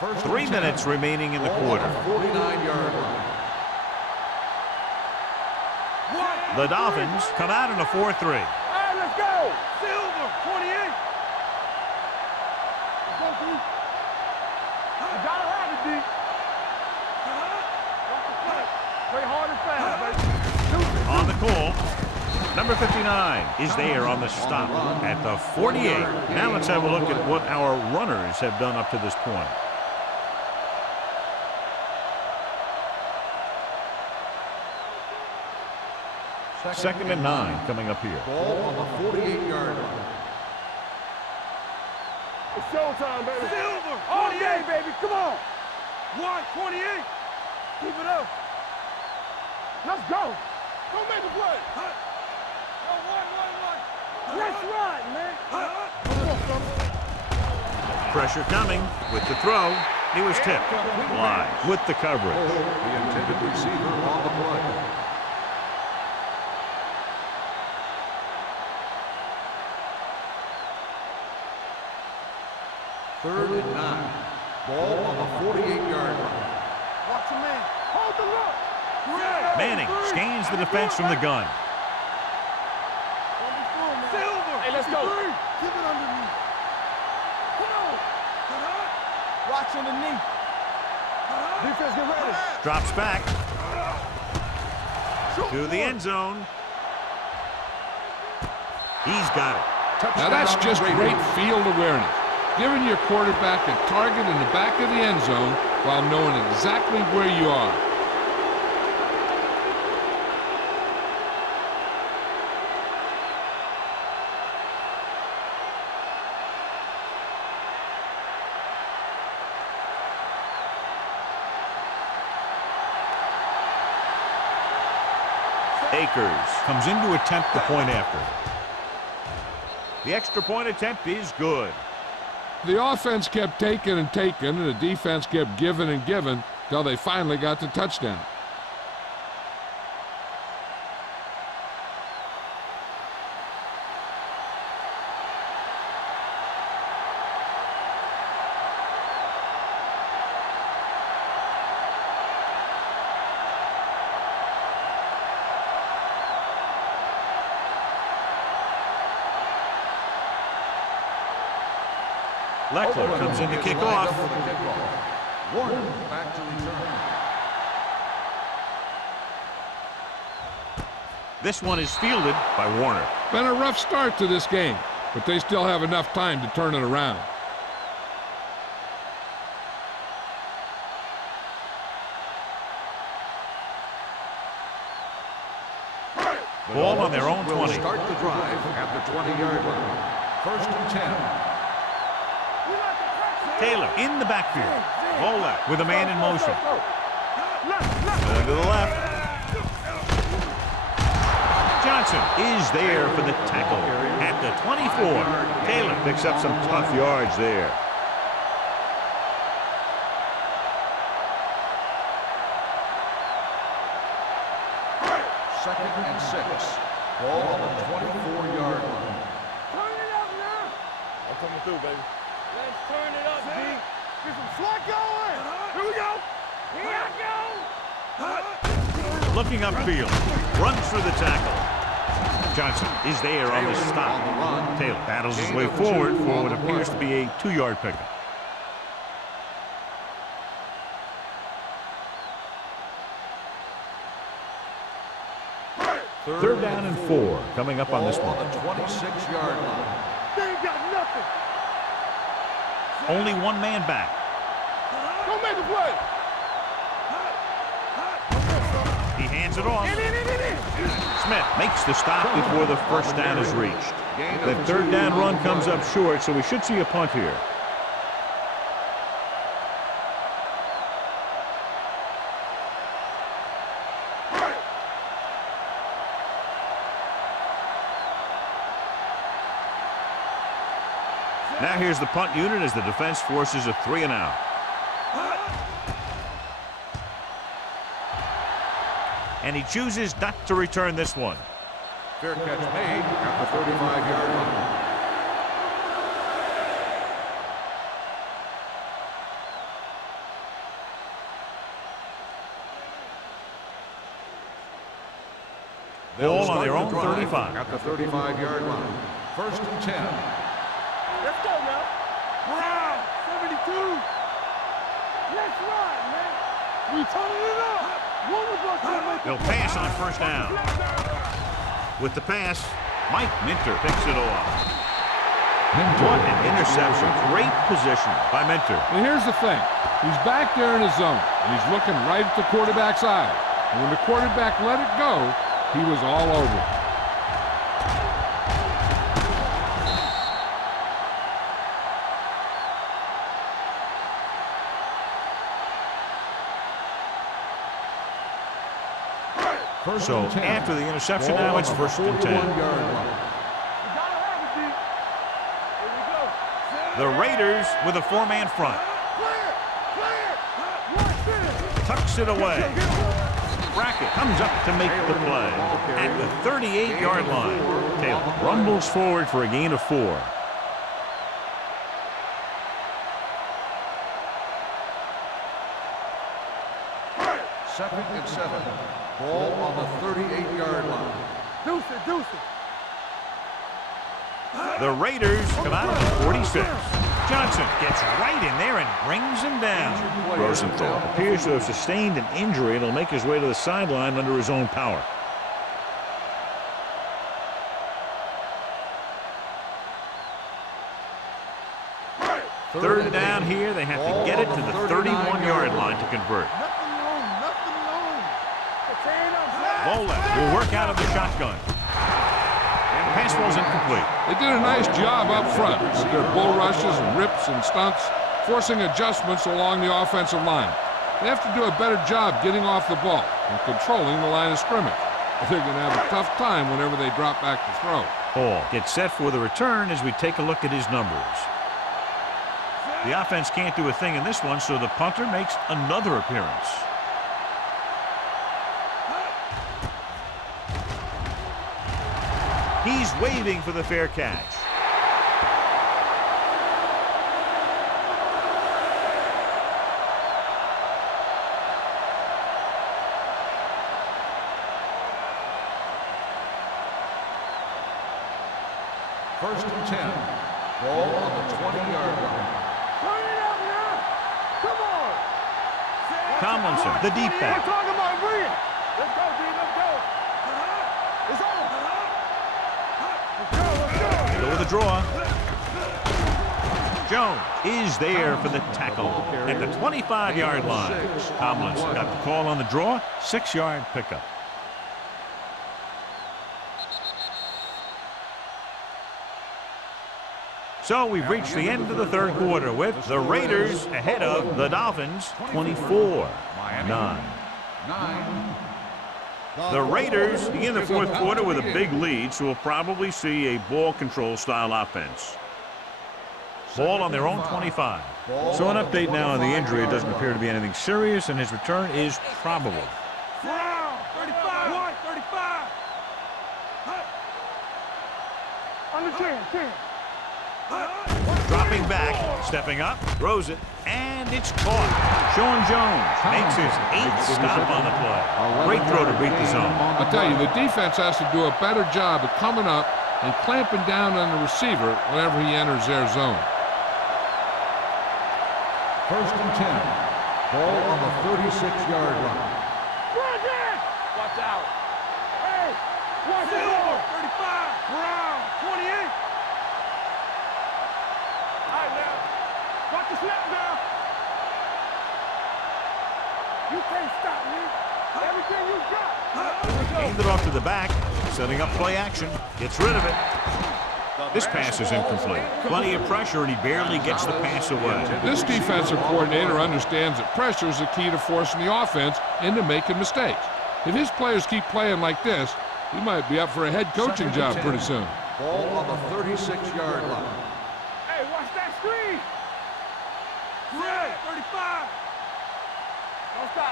First 3 minutes remaining in the quarter. 49-yard line. The Dolphins come out in a 4-3. All right, let's go. Silver, 28. Let's go, D. You gotta have it, D. Watch the play. Play hard and fast, baby. On the call, number 59 is there on the stop at the 48. Now let's have a look at what our runners have done up to this point. Second and 9 coming up here. Ball on the 48-yard line. It's showtime, baby. Silver, all day, baby. Come on. 28. Keep it up. Let's go. Go make the play. Let's run, man. Pressure coming with the throw. He was tipped. Live with the coverage. The intended receiver on the play. Third and 9. Ball on the 48-yard line. Watch your man. Hold the look. Manning scans the defense from the gun. Silver. Hey, let's go. Keep it underneath. Come on. Watch underneath. Defense, get ready. Drops back to the end zone. He's got it. Now that's just great field awareness. Giving your quarterback a target in the back of the end zone while knowing exactly where you are. Akers comes in to attempt the point after. The extra point attempt is good. The offense kept taking and taking, and the defense kept giving and giving till they finally got the touchdown. Leckler comes in to kick off. Warner back to return. This one is fielded by Warner. Been a rough start to this game, but they still have enough time to turn it around. Ball on their own Will 20. start the drive at the 20-yard line. First and 10. Taylor in the backfield. Ball left with a man in motion. To the left. Johnson is there for the tackle at the 24. Taylor picks up some tough yards there. Second and 6. Ball on the 24-yard line. Turn it up now. I'm coming through, baby. Let's turn it up, D. Get some slot going. Here we go. Here I go. Looking upfield. Runs through the tackle. Johnson is there on the stop. Taylor battles his way forward for what appears to be a 2-yard pickup. Third down and 4 coming up on this one. On the 26-yard line. They ain't got nothing. Only one man back. Don't make the play. He hands it off. Smith makes the stop before the first down is reached. The third down run comes up short, so we should see a punt here. Now here's the punt unit as the defense forces a 3-and-out. And he chooses not to return this one. Fair catch made at the 35-yard line. Ball on their own 35. At the 35-yard line. 1st and 10. Let's go now. Brown, 72. Let's run, man. We turning it up. One of us will make They'll pass on 1st down. With the pass, Mike Minter picks it off. What an interception. Great position by Minter. And here's the thing. He's back there in his zone, and he's looking right at the quarterback's eye. And when the quarterback let it go, he was all over it. So after the interception, now it's 1st and 10. The Raiders with a 4-man front. Tucks it away. Brackett comes up to make the play at the 38-yard line. Taylor rumbles forward for a gain of 4. Second and 7. Ball on the 38-yard line. Deuce it. The Raiders come out of the 46. Johnson gets right in there and brings him down. Rosenthal appears to have sustained an injury and will make his way to the sideline under his own power. Third down here. They have to get it to the 31-yard line to convert. Nothing long. Bolek will work out of the shotgun. And pass ball's incomplete. They did a nice job up front with their bull rushes and rips and stunts, forcing adjustments along the offensive line. They have to do a better job getting off the ball and controlling the line of scrimmage. They're going to have a tough time whenever they drop back to throw. Hall gets set for the return as we take a look at his numbers. The offense can't do a thing in this one, so the punter makes another appearance. He's waving for the fair catch. First and 10. Ball on the 20-yard line. Turn it up now. Come on. Tomlinson, the deep We're back. talking about win. Let's go, D. Let's go. It's on. Let's Go with the draw. Jones is there for the tackle at the 25-yard line. Tomlinson got the call on the draw, 6-yard pickup. So we've reached the end of the third quarter with the Raiders ahead of the Dolphins 24-9. The Raiders begin the fourth quarter with a big lead, so we'll probably see a ball control style offense. Ball on their own 25. So an update now on the injury. It doesn't appear to be anything serious, and his return is probable. Brown, 35. 35. Under 10. Dropping back, stepping up, throws it, and it's caught. Sean Jones makes his 8th stop on the play. Great throw to beat the zone. I'll tell you, the defense has to do a better job of coming up and clamping down on the receiver whenever he enters their zone. First and 10. Ball on the 36-yard line. Watch out. Hey, watch out. 35. Brown, 28. All right, now. Watch the snap now. You can't stop me. Everything you got. Handed it off to the back, setting up play action, gets rid of it. This pass is incomplete. Plenty of pressure, and he barely gets the pass away. This defensive coordinator understands that pressure is the key to forcing the offense into making mistakes. If his players keep playing like this, he might be up for a head coaching job pretty soon. Ball on the 36-yard line. Hey, watch Screen. Red. 35.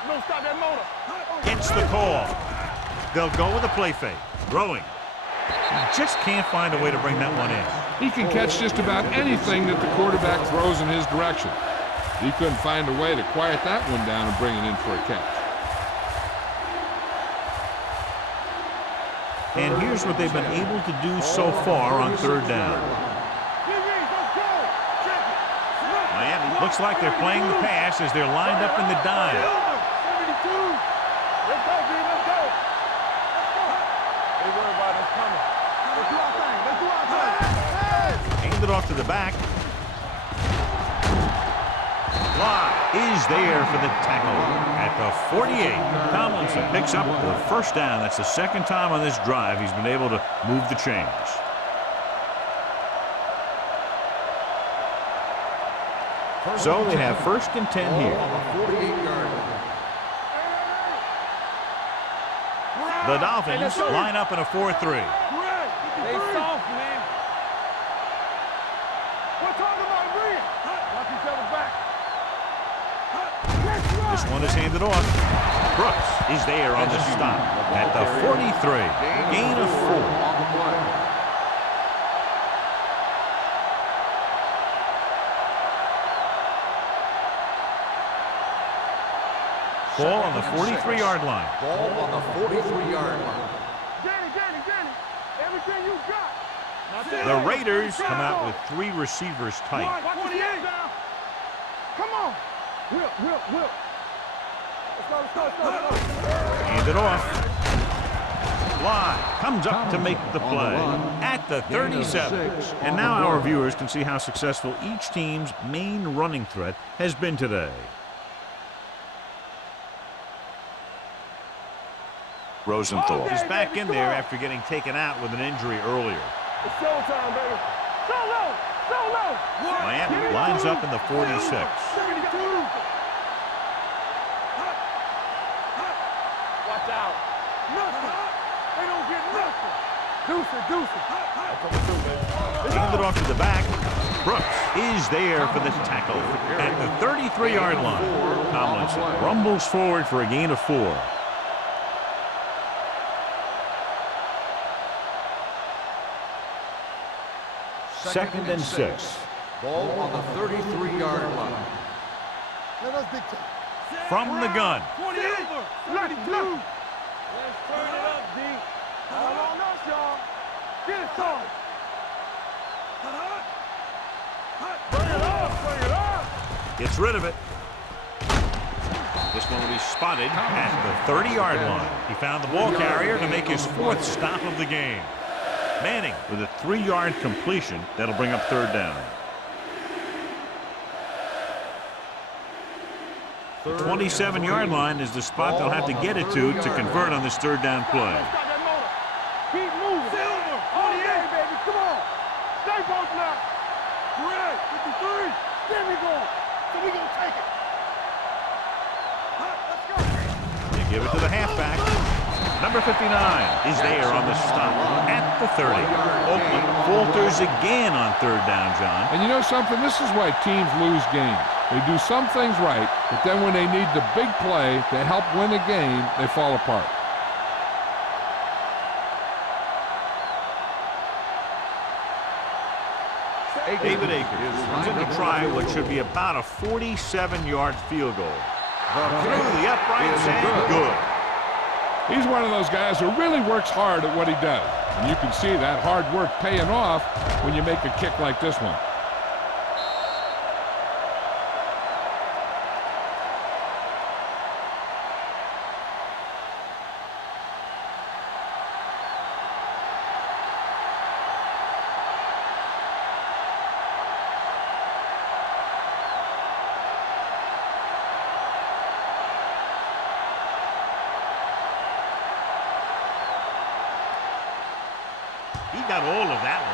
Don't stop that motor. Gets the call. They'll go with a play fake. Throwing. He just can't find a way to bring that one in. He can catch just about anything that the quarterback throws in his direction. He couldn't find a way to quiet that one down and bring it in for a catch. And here's what they've been able to do so far on third down. Miami looks like they're playing the pass as they're lined up in the dime. Let's go, B. Let's go. They worry about us coming. Let's do our thing. Let's do our thing. Hand it off to the back. Fly is there for the tackle at the 48. Tomlinson picks up the first down. That's the second time on this drive he's been able to move the chains. So they have first and 10 here. The Dolphins line up in a 4-3. They soft, man. We're talking about Brian. Watch each other back. This one is handed off. Brooks is there on the stop at the 43. Gain of 4. Ball on the 43-yard line. Ball on the 43-yard line. Danny, everything you got. The Raiders come out with 3 receivers tight. 28 down. Come on. Will. Let's go. Hand it off. Fly comes up to make the play at the 37. And now our viewers can see how successful each team's main running threat has been today. Rosenthal is back in there after getting taken out with an injury earlier. It's showtime, baby. Solo. Miami lines up in the 46. 72. Watch out. Nothing. They don't get nothing. Deuce. Hand it off to the back. Brooks is there for the tackle at the 33-yard line. Tomlinson rumbles forward for a gain of 4. Second and 6. Ball on the 33-yard line. Let us dictate. From the gun. 20 over. 32. Let's turn it up, D. All on us, y'all. Get it started. Bring it up. Gets rid of it. This one will be spotted at the 30-yard line. He found the ball carrier to make his 4th stop of the game. Manning with a 3-yard completion that'll bring up third down. The 27-yard line is the spot they'll have to get it to convert on this third down play. Keep moving. Silver. 28, baby. Come on. Stay both now. Red. 53. There we go. So we gonna take it. Let's go. They give it to the halfback. Number 59 is there on the stop at the 30. Oakland falters again on third down, John. And you know something? This is why teams lose games. They do some things right, but then when they need the big play to help win a game, they fall apart. David Akers comes in to try what should be about a 47-yard field goal. Through the uprights and good. He's one of those guys who really works hard at what he does. And you can see that hard work paying off when you make a kick like this one. He got all of that one.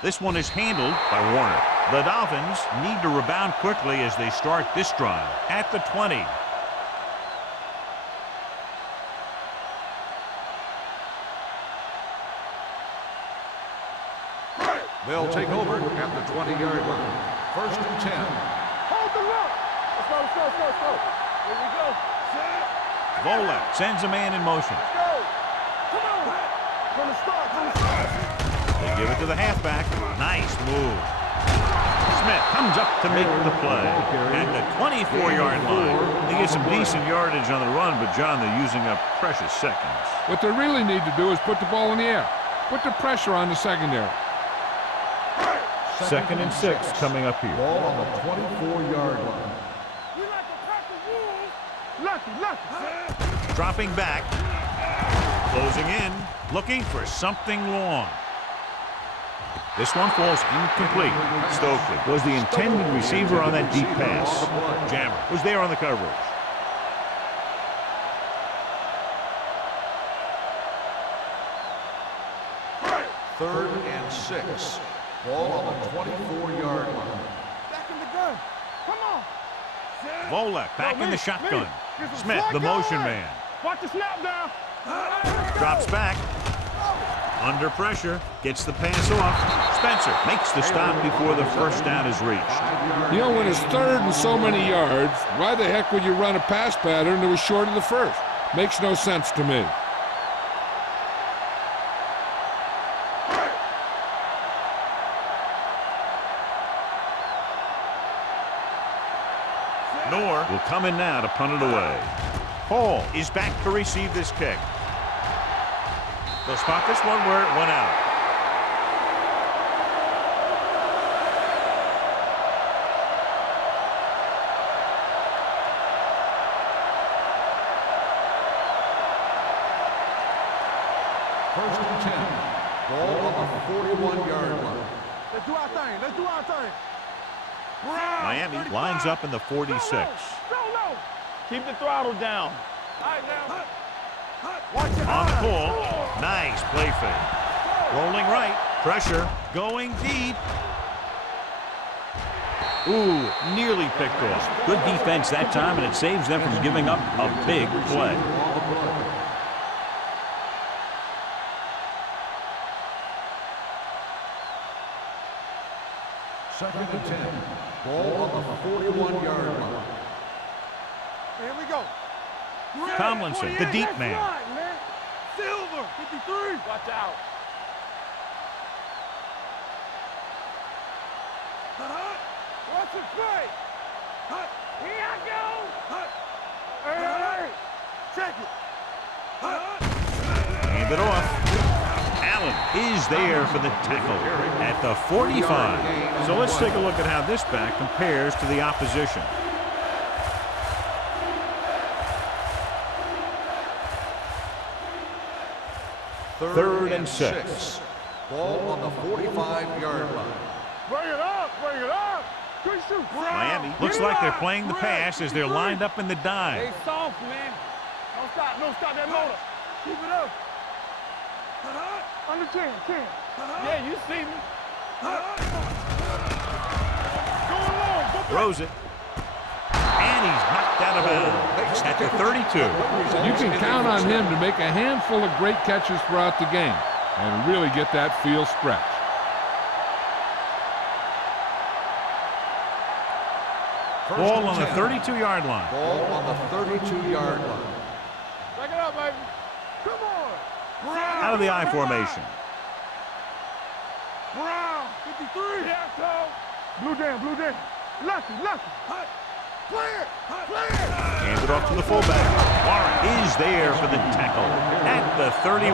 This one is handled by Warner. The Dolphins need to rebound quickly as they start this drive at the 20. They'll take over at the 20-yard line. First and 10. Hold the look. Let's go, let's go, let's go, let's go. Here we go. Set. Volek sends a man in motion. Let's go. Come on. From the start, from the start. They give it to the halfback. Nice move. Smith comes up to make the play. At the 24-yard line. They get some decent yardage on the run, but, John, they're using up precious seconds. What they really need to do is put the ball in the air. Put the pressure on the secondary. Second and 6 coming up here. Ball on the 24-yard line. We like to pack the wolves. Lucky, lucky. Dropping back. Closing in. Looking for something long. This one falls incomplete. Stokely was the intended receiver on that deep pass. Jammer was there on the coverage. Third and 6. Ball on the 24-yard line. Back in the gun. Come on. Volek back in the shotgun. Get some Smith, slack the motion going. man. Watch the snap down. Drops back. Under pressure. Gets the pass off. Spencer makes the stop before the first down is reached. You know, when it's third and so many yards, why the heck would you run a pass pattern that was short of the first? Makes no sense to me. Knorr will come in now to punt it away. Hall is back to receive this kick. They'll spot this one where it went out. First and 10. Ball on the 41-yard line. Let's do our thing. Let's do our thing. Miami lines up in the 46. Go low. Keep the throttle down. All right, now. Watch your On the eyes. pull. Nice play fake. Rolling right. Pressure. Going deep. Ooh, nearly picked off. Good defense that time, and it saves them from giving up a big play. Second and 10. Ball on the 41-yard line. Here we go. Tomlinson, the deep man. Man. Silver, 53. Watch out. Watch it play. Here I go. Hey. Check it. Hand it off. Allen is there for the tackle at the 45. So let's take a look at how this back compares to the opposition. Third and 6. Ball on the 45-yard line. Bring it up. Bring it up. Good shoot. Miami looks like they're playing the pass as they're lined up in the dive. Stay soft, man. Don't stop. Don't stop that motor. Keep it up. Under 10. Yeah, you see me. Go along. Go Throws it. And he's knocked out of bounds at the 32. You can count on him to make a handful of great catches throughout the game and really get that field stretch. Ball on the 32-yard line. Ball on the 32-yard line. Back it up, baby. Come on. Out of the I formation. Brown. 53. Yeah, go. Blue down. Lucky. Clear. Hands it off to the fullback. Warren is there for the tackle at the 31.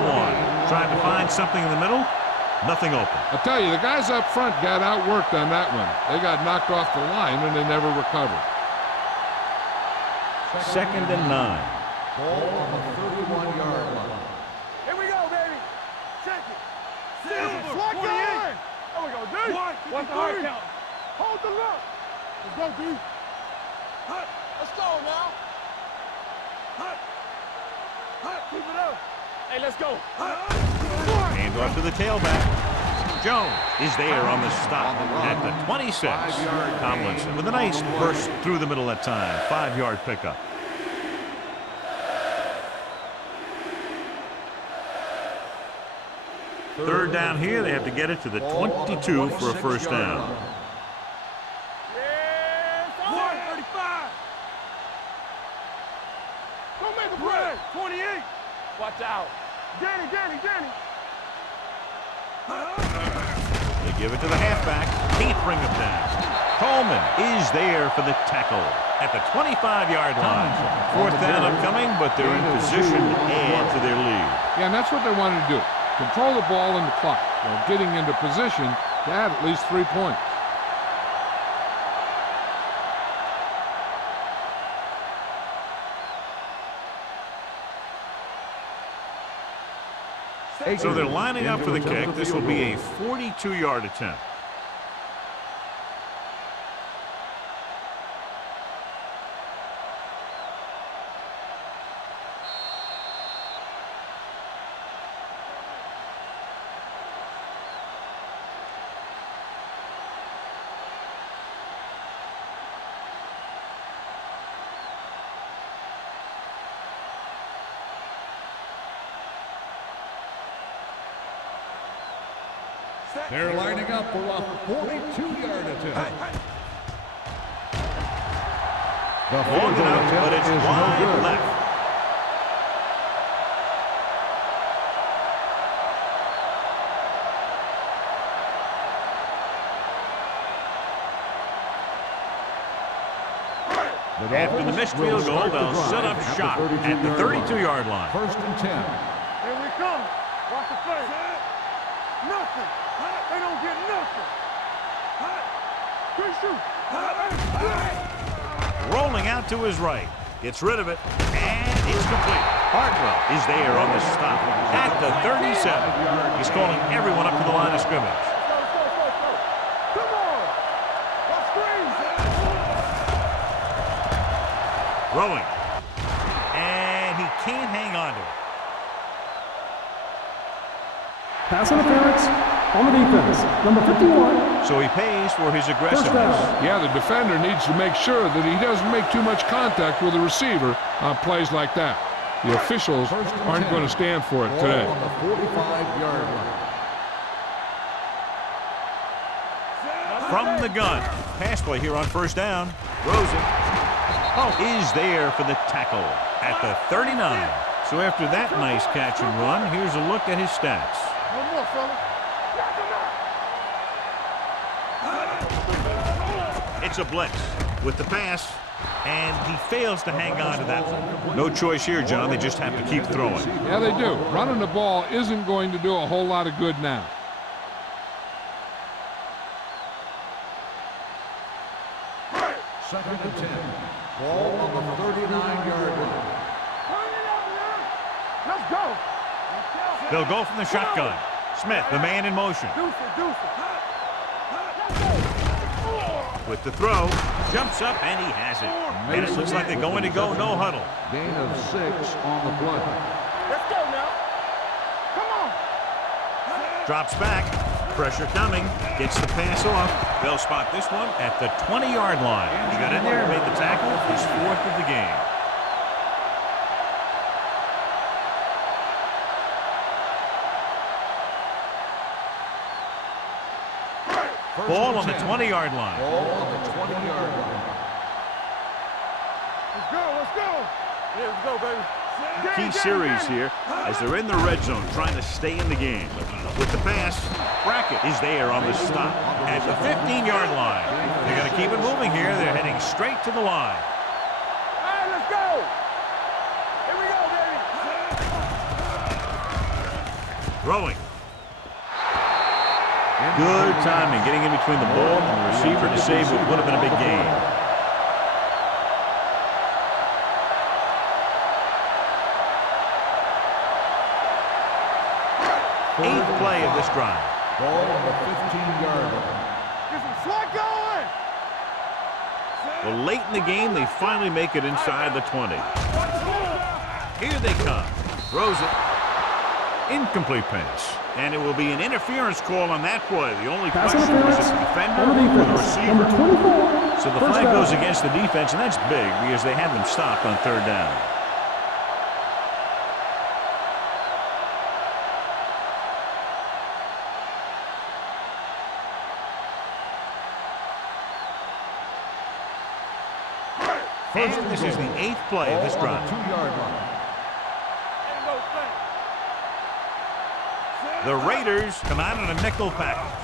Trying to find something in the middle. Nothing open. I'll tell you, the guys up front got outworked on that one. They got knocked off the line and they never recovered. Second and 9. Ball on the 31-yard line. Here we go, baby. Check it. Silver. Slot going. There we go, D. Watch the hard count. Hold the look. Let's go, D. Let's go now. Keep it up. Hey, let's go. Hand off to the tailback. Jones is there on the stop at the 26. Tomlinson with a nice burst through the middle that time. 5-yard pickup. Third down here, they have to get it to the 22 for a first down. Yeah, 135. Don't make a play. 28. Watch out. Danny. They give it to the halfback. Can't bring him down. Coleman is there for the tackle at the 25-yard line. Fourth down upcoming, but they're in position to add to their lead. Yeah, and that's what they wanted to do. Control the ball and the clock while getting into position to add at least 3 points. So they're lining up for the kick. This will be a 42-yard attempt. They're lining up for a 42-yard attempt. The Long enough, but it's wide left. After the missed field goal, they'll set up shop at the 32-yard line. First and 10. Here we come. Watch the play. Nothing. They don't get nothing. Good shoot. Rolling out to his right. Gets rid of it, and it's complete. Hardwell is there on the stop at the 37. He's calling everyone up to the line of scrimmage. Come on. Let's scream. Throwing. And he can't hang on to it. Pass interference on the defense. Number 51. So he pays for his aggressiveness. Yeah, the defender needs to make sure that he doesn't make too much contact with the receiver on plays like that. The officials aren't going to stand for it today. On the 45-yard line. From the gun. Pass play here on first down. Rosen is there for the tackle at the 39. So after that nice catch and run, here's a look at his stats. One more, fella. It's a blitz with the pass, and he fails to hang on to that one. No choice here, John. They just have to keep throwing. Yeah, they do. Running the ball isn't going to do a whole lot of good now. Second and 10. Ball on the 39-yard line. Let's go. They'll go from the shotgun. Smith, the man in motion. Deuce it. With the throw, jumps up, and he has it. And it looks like they're going to go no huddle. Gain of 6 on the play. Let's go now. Come on. Drops back. Pressure coming. Gets the pass off. They'll spot this one at the 20-yard line. He got in there and made the tackle. His fourth of the game. Ball on the 20-yard line. Ball on the 20-yard line. Let's go. Yeah, let's go, baby. Key series here as they're in the red zone trying to stay in the game. With the pass, Brackett is there on the stop at the 15-yard line. They're going to keep it moving here. They're heading straight to the line. All right, let's go. Here we go, baby. Throwing. Good timing, getting in between the ball and the receiver to save what would have been a big game. Eighth play of this drive. Ball on the 15-yard line. Get some slot going. Well, late in the game, they finally make it inside the 20. Here they come. Throws it. Incomplete pass. And it will be an interference call on that play. The only question is if the defender or the receiver. Number 24. So the flag goes against the defense, and that's big because they had them stopped on third down. And this is the 8th play of this Ball on drive. the 2-yard line. The Raiders come out in a nickel package.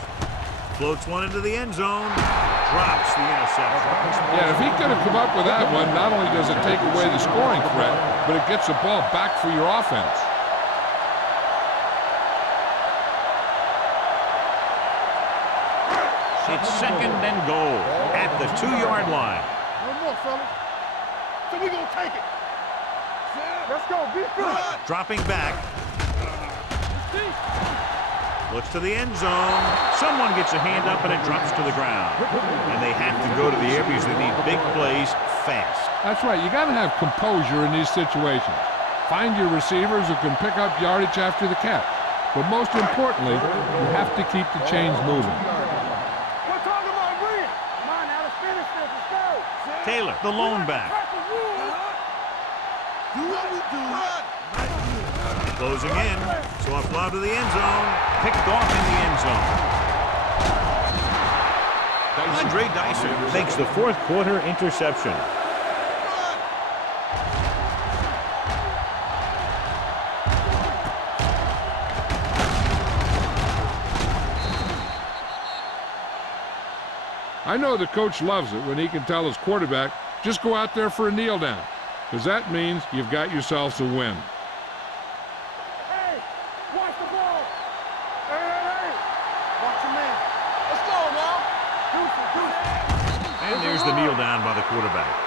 Floats one into the end zone. Drops the interception. Yeah, if he could have come up with that one, not only does it take away the scoring threat, but it gets the ball back for your offense. It's 2nd and goal at the 2-yard line. One more, fellas. So we gonna take it. Let's go. Be good. Dropping back. Looks to the end zone. Someone gets a hand up and it drops to the ground. And they have to go to the air because they need big plays fast. That's right. You got to have composure in these situations. Find your receivers who can pick up yardage after the catch. But most importantly, you have to keep the chains moving. We're talking about win. Come on now, let's finish this. Let's go. Taylor, the lone back. Do what we do. Closing in. Soft lob to the end zone. Picked off in the end zone. Andre Dyson makes the 4th quarter interception. I know the coach loves it when he can tell his quarterback, just go out there for a kneel down, because that means you've got yourselves a win. Hey, watch the ball. Hey. Watch your man. Let's go now. And there's the kneel down by the quarterback.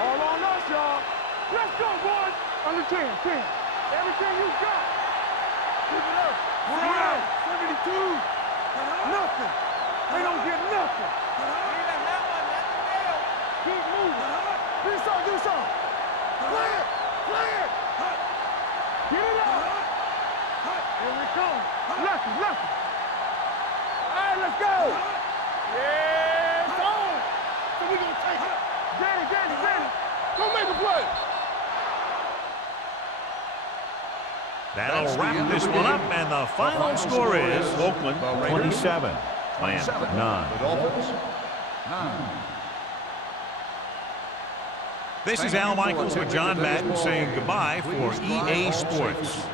All on us, y'all. Let's go, boys. Under 10. Everything you got. Keep it up. 72. Nothing. They don't get nothing. Keep moving. Do something. Play it. Get it up. Here we come. Lucky. All right, let's go. Yeah, it's on. So we gonna take it. Danny. Go make a play. That'll wrap this one up, and the final score is Oakland 27, Atlanta 9. The Dolphins 9. This is Al Michaels with John Madden saying goodbye for EA Sports.